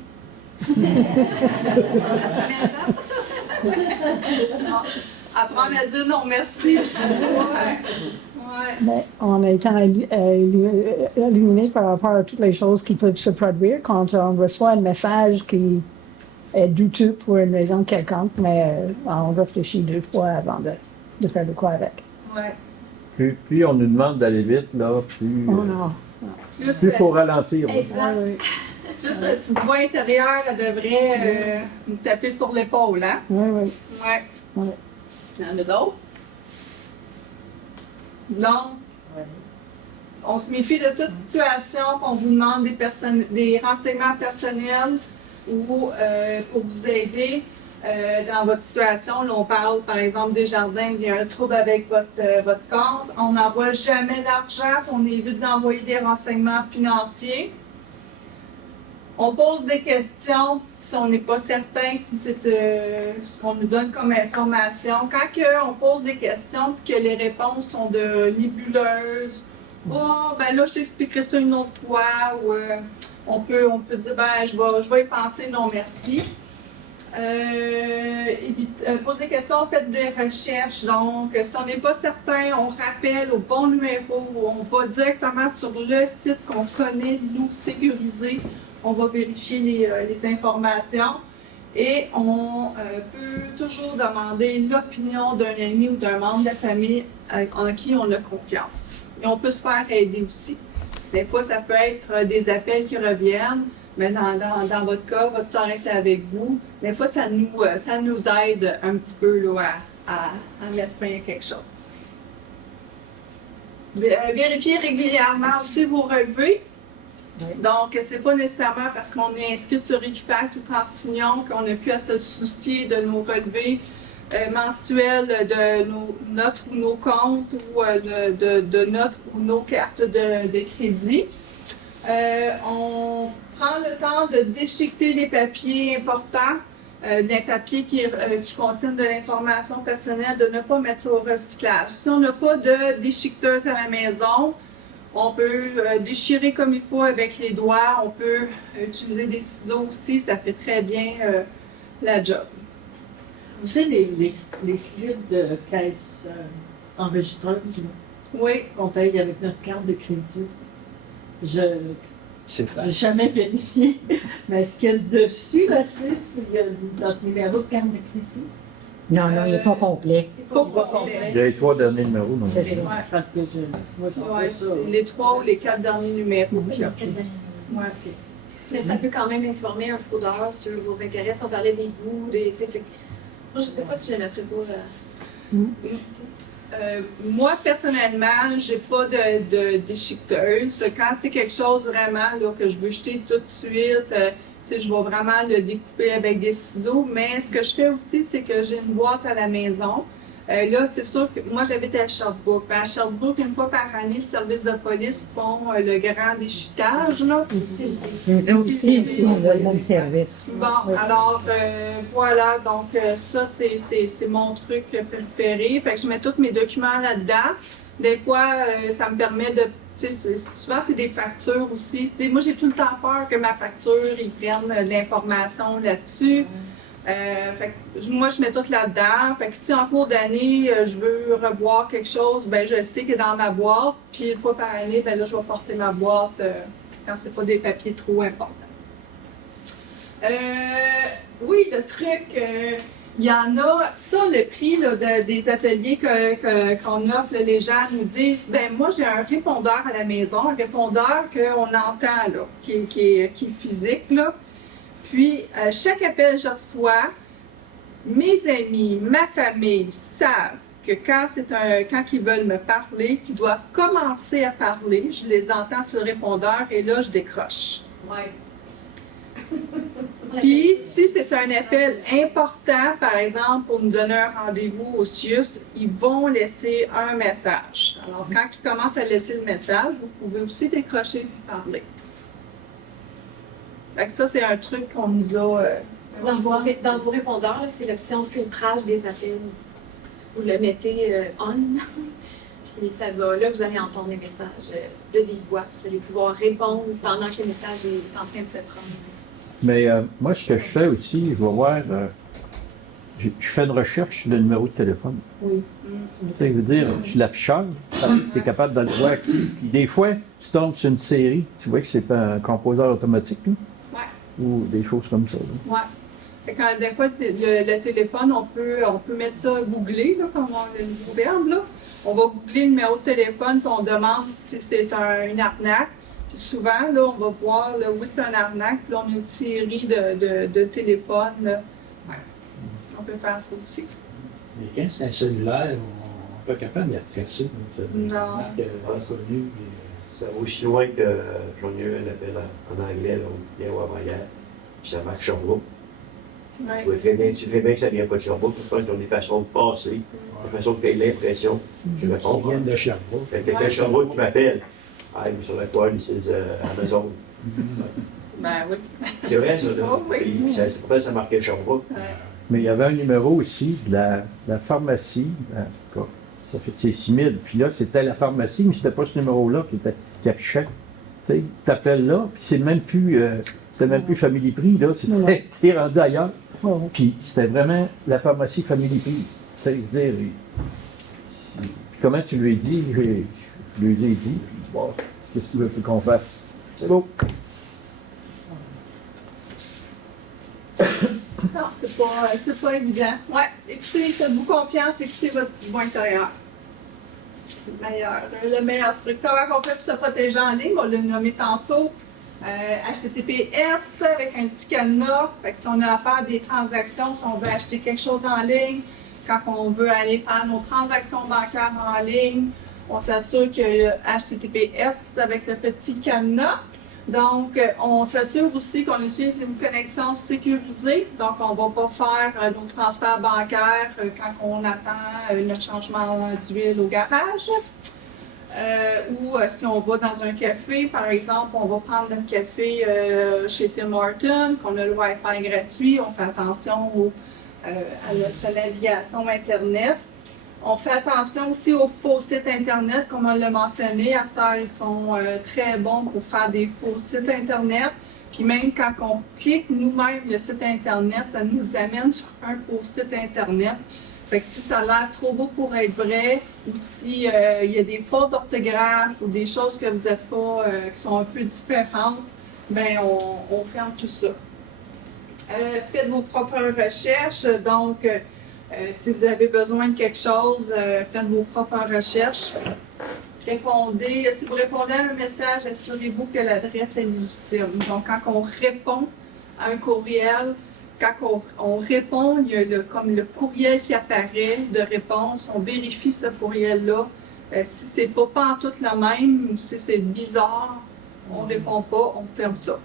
Apprendre à dire non, merci. Ouais. Mais on a été illuminé par rapport à toutes les choses qui peuvent se produire quand on reçoit un message qui est douteux pour une raison quelconque, mais on réfléchit 2 fois avant de faire de quoi avec. Ouais. Puis on nous demande d'aller vite, là, puis Oh non. Plus, il faut ralentir. là. Exact. Ah oui, plus la petite voix intérieure, elle devrait nous taper sur l'épaule, hein? oui, oui. Ouais. Ouais. Il y en a d'autres? Donc, on se méfie de toute situation qu'on vous demande des renseignements personnels ou pour vous aider dans votre situation. Là, on parle, par exemple, des jardins, il y a un trouble avec votre compte. On n'envoie jamais d'argent, on évite d'envoyer des renseignements financiers. On pose des questions si on n'est pas certain, si ce qu'on nous donne comme information. Quand on pose des questions et que les réponses sont de nébuleuses, oh, ben là, je t'expliquerai ça une autre fois, ou on peut dire, ben, je vais y penser, non merci. Pose des questions, faites des recherches. Donc, si on n'est pas certain, on rappelle au bon numéro, on va directement sur le site qu'on connaît, nous, sécurisé. On va vérifier les informations et on peut toujours demander l'opinion d'un ami ou d'un membre de la famille en qui on a confiance. Et on peut se faire aider aussi. Des fois, ça peut être des appels qui reviennent, mais dans votre cas, votre soeur est avec vous. Des fois, ça nous aide un petit peu là, à mettre fin à quelque chose. Vérifiez régulièrement aussi vos relevés. Donc, c'est pas nécessairement parce qu'on est inscrit sur Equifax ou TransUnion qu'on n'a plus à se soucier de nos relevés mensuels de nos notes ou nos comptes ou de notes ou nos cartes de crédit. On prend le temps de déchiqueter les papiers importants, des papiers qui contiennent de l'information personnelle, de ne pas mettre ça au recyclage. Si on n'a pas de déchiqueteuse à la maison, on peut déchirer comme il faut avec les doigts. On peut utiliser des ciseaux aussi. Ça fait très bien la job. Vous savez, les slips de caisse enregistreuse Oui. qu'on paye avec notre carte de crédit, C'est j'ai facile. jamais vérifié. Mais est-ce qu'il y a dessus le slip, il y a notre numéro de carte de crédit? Non, non, il n'est pas complet. Pas Pas complet. Il y a les 3 derniers numéros. Non? C'est ça. Ouais. Parce que moi, je Ouais, pas ça. c'est les 3 ou les 4 derniers numéros. Puis, Ok. ouais. Mais ça peut quand même informer un fraudeur sur vos intérêts. Si on parlait des bouts, des. Moi, je sais pas si je le mettrais pas. Moi, personnellement, j'ai pas de déchiqueteuse. Quand c'est quelque chose vraiment là, que je veux jeter tout de suite, je vais vraiment le découper avec des ciseaux. Mais ce que je fais aussi, c'est que j'ai une boîte à la maison. Là, c'est sûr que moi, j'habite à Sherbrooke. À Sherbrooke, une fois par année, le service de police font le grand déchiquetage. Là. Nous autres aussi, on a le même service. Bon, alors voilà, donc ça, c'est mon truc préféré. Fait que je mets tous mes documents là-dedans. Des fois, ça me permet de... Souvent, c'est des factures aussi. T'sais, moi, j'ai tout le temps peur que ma facture, ils prennent de l'information là-dessus. Fait que moi, je mets tout là-dedans. Fait que si en cours d'année, je veux revoir quelque chose, ben je sais que dans ma boîte. Puis une fois par année, ben là, je vais porter ma boîte quand c'est pas des papiers trop importants. Oui, le truc, il y en a. Ça, le prix là, des ateliers qu'on offre, là, les gens nous disent, ben moi, j'ai un répondeur à la maison, un répondeur qu'on entend, là, qui est physique, là. Puis, chaque appel que je reçois, mes amis, ma famille savent que quand ils veulent me parler, qu'ils doivent commencer à parler, je les entends sur le répondeur et là, je décroche. Ouais. Puis, si c'est un appel important, par exemple, pour nous donner un rendez-vous au CIUS, ils vont laisser un message. Alors, quand ils commencent à laisser le message, vous pouvez aussi décrocher et parler. Fait que ça, c'est un truc qu'on nous a... Dans vos répondeurs, là, c'est l'option filtrage des appels. vous le mettez on, puis ça va. Là, vous allez entendre les messages de vive voix. Vous allez pouvoir répondre pendant que le message est en train de se prendre. Mais moi, ce que je fais aussi, je vais voir, je fais une recherche sur le numéro de téléphone. Oui. Ça veut dire, tu l'afficheur, tu es capable de le voir qui. Puis des fois, tu tombes sur une série, tu vois que c'est pas un composeur automatique, là, Ouais. ou des choses comme ça. Là. Ouais. Fait que, des fois, le téléphone, on peut mettre ça googler, là, comme le nouveau verbe. Là. On va googler le numéro de téléphone, puis on demande si c'est une arnaque. Puis souvent, là, on va voir là, où c'est un arnaque, puis là, on a une série de téléphones. Là. Ouais. On peut faire ça aussi. Mais quand c'est un cellulaire, on n'est pas capable de faire ça. Non. Inconnu, ça va aussi loin que j'en ai eu un appel en anglais, là, hier ou avant-hier, puis ça marche Sherbrooke. Ouais. Je vois très bien que ça ne vient pas de Sherbrooke, je pense qu'ils ont des façons de passer, des façons de créer l'impression. Je réponds. Ils viennent de Sherbrooke. Il y a quelqu'un de Sherbrooke qui m'appelle. Ah, il est sur la toile, il c'est Amazon. Ben oui. C'est vrai, ça. Là. Oh, oui. Puis, ça marquait Sherbrooke. Ouais. Mais il y avait un numéro aussi de la pharmacie, en tout cas, ça fait c'est 6000. Puis là, c'était la pharmacie, mais c'était pas ce numéro-là qui affichait. Tu t'appelles là, puis c'est même plus, c'était même plus Family Prix, là, c'était rendu ailleurs. Puis c'était vraiment la pharmacie Family Prix. Tu sais, dire, puis comment tu lui as dit, je lui ai dit, bon, qu'est-ce que tu veux qu'on fasse? C'est beau. Non, c'est pas évident. Ouais, écoutez, faites-vous confiance, écoutez votre petit bout intérieur. C'est le meilleur truc. Comment on fait pour se protéger en ligne? On l'a nommé tantôt. HTTPS avec un petit cadenas. Fait que si on a à faire des transactions, si on veut acheter quelque chose en ligne, quand on veut aller faire nos transactions bancaires en ligne, on s'assure que le HTTPS avec le petit cadenas. Donc, on s'assure aussi qu'on utilise une connexion sécurisée. Donc, on ne va pas faire nos transferts bancaires quand on attend notre changement d'huile au garage. Ou si on va dans un café, par exemple, on va prendre notre café chez Tim Hortons, qu'on a le Wi-Fi gratuit, on fait attention à notre navigation Internet. On fait attention aussi aux faux sites Internet, comme on l'a mentionné. À cette heure, ils sont très bons pour faire des faux sites Internet. Puis même quand on clique nous-mêmes le site Internet, ça nous amène sur un faux site Internet. Fait que si ça a l'air trop beau pour être vrai, ou s'il y a des fautes d'orthographe ou des choses que vous n'êtes pas, qui sont un peu différentes, ben on ferme tout ça. Faites vos propres recherches. Donc, si vous avez besoin de quelque chose, faites vos propres recherches. Répondez. Si vous répondez à un message, assurez-vous que l'adresse est légitime. Donc, quand on répond à un courriel, quand on répond, il y a comme le courriel qui apparaît de réponse. On vérifie ce courriel-là. Si c'est pas en tout le même ou si c'est bizarre, on ne répond pas, on ferme ça.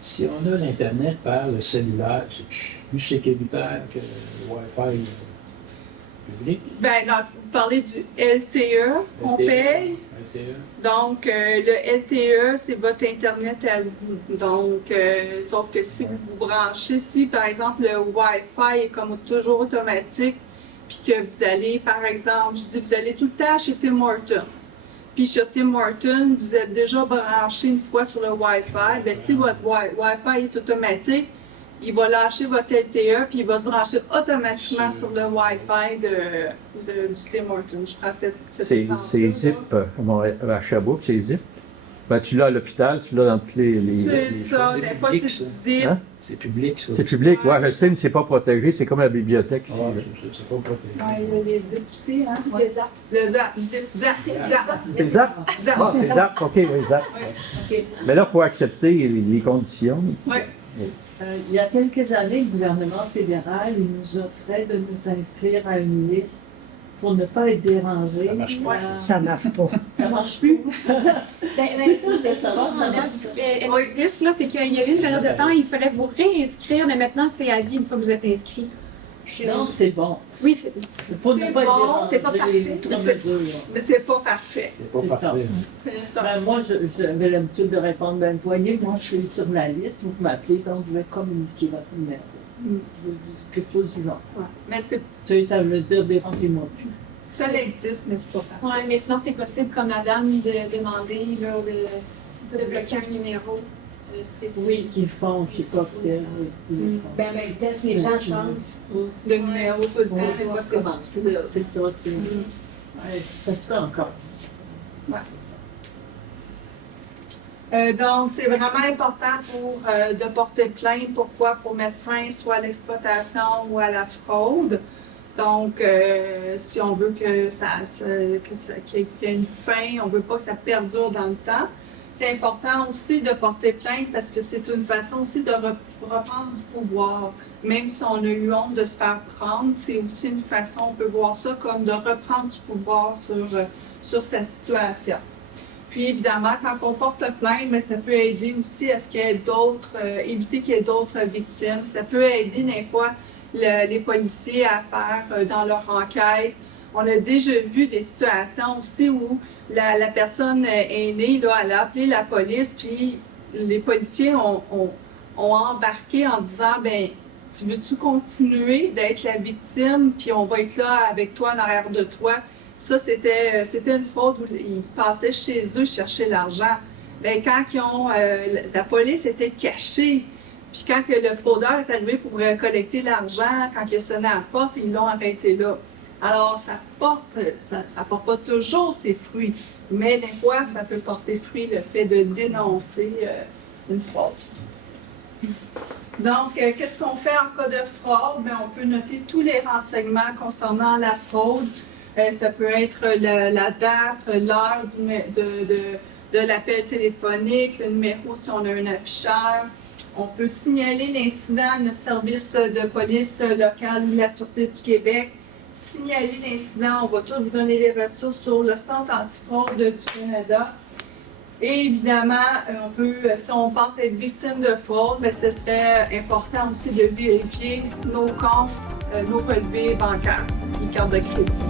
Si on a l'Internet par le cellulaire, c'est plus sécuritaire que le Wi-Fi public? Bien, vous parlez du LTE qu'on paye. LTE. Donc, le LTE, c'est votre Internet à vous. Donc, sauf que si vous vous branchez, si par exemple le Wi-Fi est comme toujours automatique, puis que vous allez, par exemple, je dis, vous allez tout le temps chez Tim Hortons. Puis chez Tim Hortons, vous êtes déjà branché une fois sur le Wi-Fi. Bien, si votre Wi-Fi est automatique, il va lâcher votre LTE, puis il va se brancher automatiquement sur le Wi-Fi du Tim Hortons. Je prends cet exemple. C'est Zip, à Sherbrooke, c'est Zip. Ben, tu l'as à l'hôpital, tu l'as dans toutes les C'est ça, des fois c'est ça. Zip. Hein? C'est public, ça. C'est public, ouais, je sais, mais c'est pas protégé, c'est comme la bibliothèque. Ah, c'est pas protégé. Ouais, il y a les Zip aussi, hein? Le zap. Le Zap, Zip, Zap, Zap. C'est Zap? Zap. Ah, c'est Zap, ok, oui, Zap. OK. Mais là, il faut accepter les conditions. Oui. Il y a quelques années, le gouvernement fédéral il nous offrait de nous inscrire à une liste pour ne pas être dérangé. Ça marche pas. Ça marche pas. Ça marche plus. Elle existe, là, c'est qu'il y a eu une période de temps, il fallait vous réinscrire, mais maintenant c'est à vie une fois que vous êtes inscrit. Non, c'est bon. Oui, C'est pour ne pas bon, c'est pas déranger parfait. les mesures. Mais c'est pas parfait. C'est pas C'est parfait. C'est ça. Ben, moi, j'avais l'habitude de répondre, ben, voyez, moi, je suis sur la liste, vous m'appelez, donc je vais communiquer votre numéro. Quelque chose du genre. Ouais. Mais Ça veut dire dérangez-moi plus. ça existe, mais c'est pas grave. Oui, mais sinon, c'est possible, comme la dame, de demander là, de bloquer un numéro spécifique. Oui, qu'ils font, je sais pas quel. Oui. Ben, en même temps, si les gens changent. De numéro tout le temps, des fois, c'est difficile. C'est ça, c'est. Ouais, ça se fait encore. Donc, c'est vraiment important de porter plainte. Pourquoi? Pour mettre fin soit à l'exploitation ou à la fraude. Donc, si on veut qu'il y ait une fin, on ne veut pas que ça perdure dans le temps. C'est important aussi de porter plainte parce que c'est une façon aussi de reprendre du pouvoir. Même si on a eu honte de se faire prendre, c'est aussi une façon, on peut voir ça comme de reprendre du pouvoir sur sa situation. Puis évidemment, quand on porte plainte, mais ça peut aider aussi à ce qu'il y ait éviter qu'il y ait d'autres victimes. Ça peut aider des fois les policiers à faire dans leur enquête. On a déjà vu des situations aussi où la personne aînée, là, elle a appelé la police, puis les policiers ont embarqué en disant, ben, tu veux-tu continuer d'être la victime, puis on va être là avec toi en arrière de toi. Ça, c'était une fraude où ils passaient chez eux chercher l'argent. Bien, quand la police était cachée, puis quand le fraudeur est arrivé pour collecter l'argent, quand il a sonné à la porte, ils l'ont arrêté là. Alors, ça porte pas toujours ses fruits, mais des fois, ça peut porter fruit le fait de dénoncer une fraude. Donc, qu'est-ce qu'on fait en cas de fraude? Bien, on peut noter tous les renseignements concernant la fraude. Ça peut être la date, l'heure de l'appel téléphonique, le numéro si on a un afficheur. On peut signaler l'incident à notre service de police local ou la Sûreté du Québec. Signaler l'incident, on va tous vous donner les ressources sur le Centre antifraude du Canada. Et évidemment, si on pense être victime de fraude, bien, ce serait important aussi de vérifier nos comptes, nos relevés bancaires, les cartes de crédit.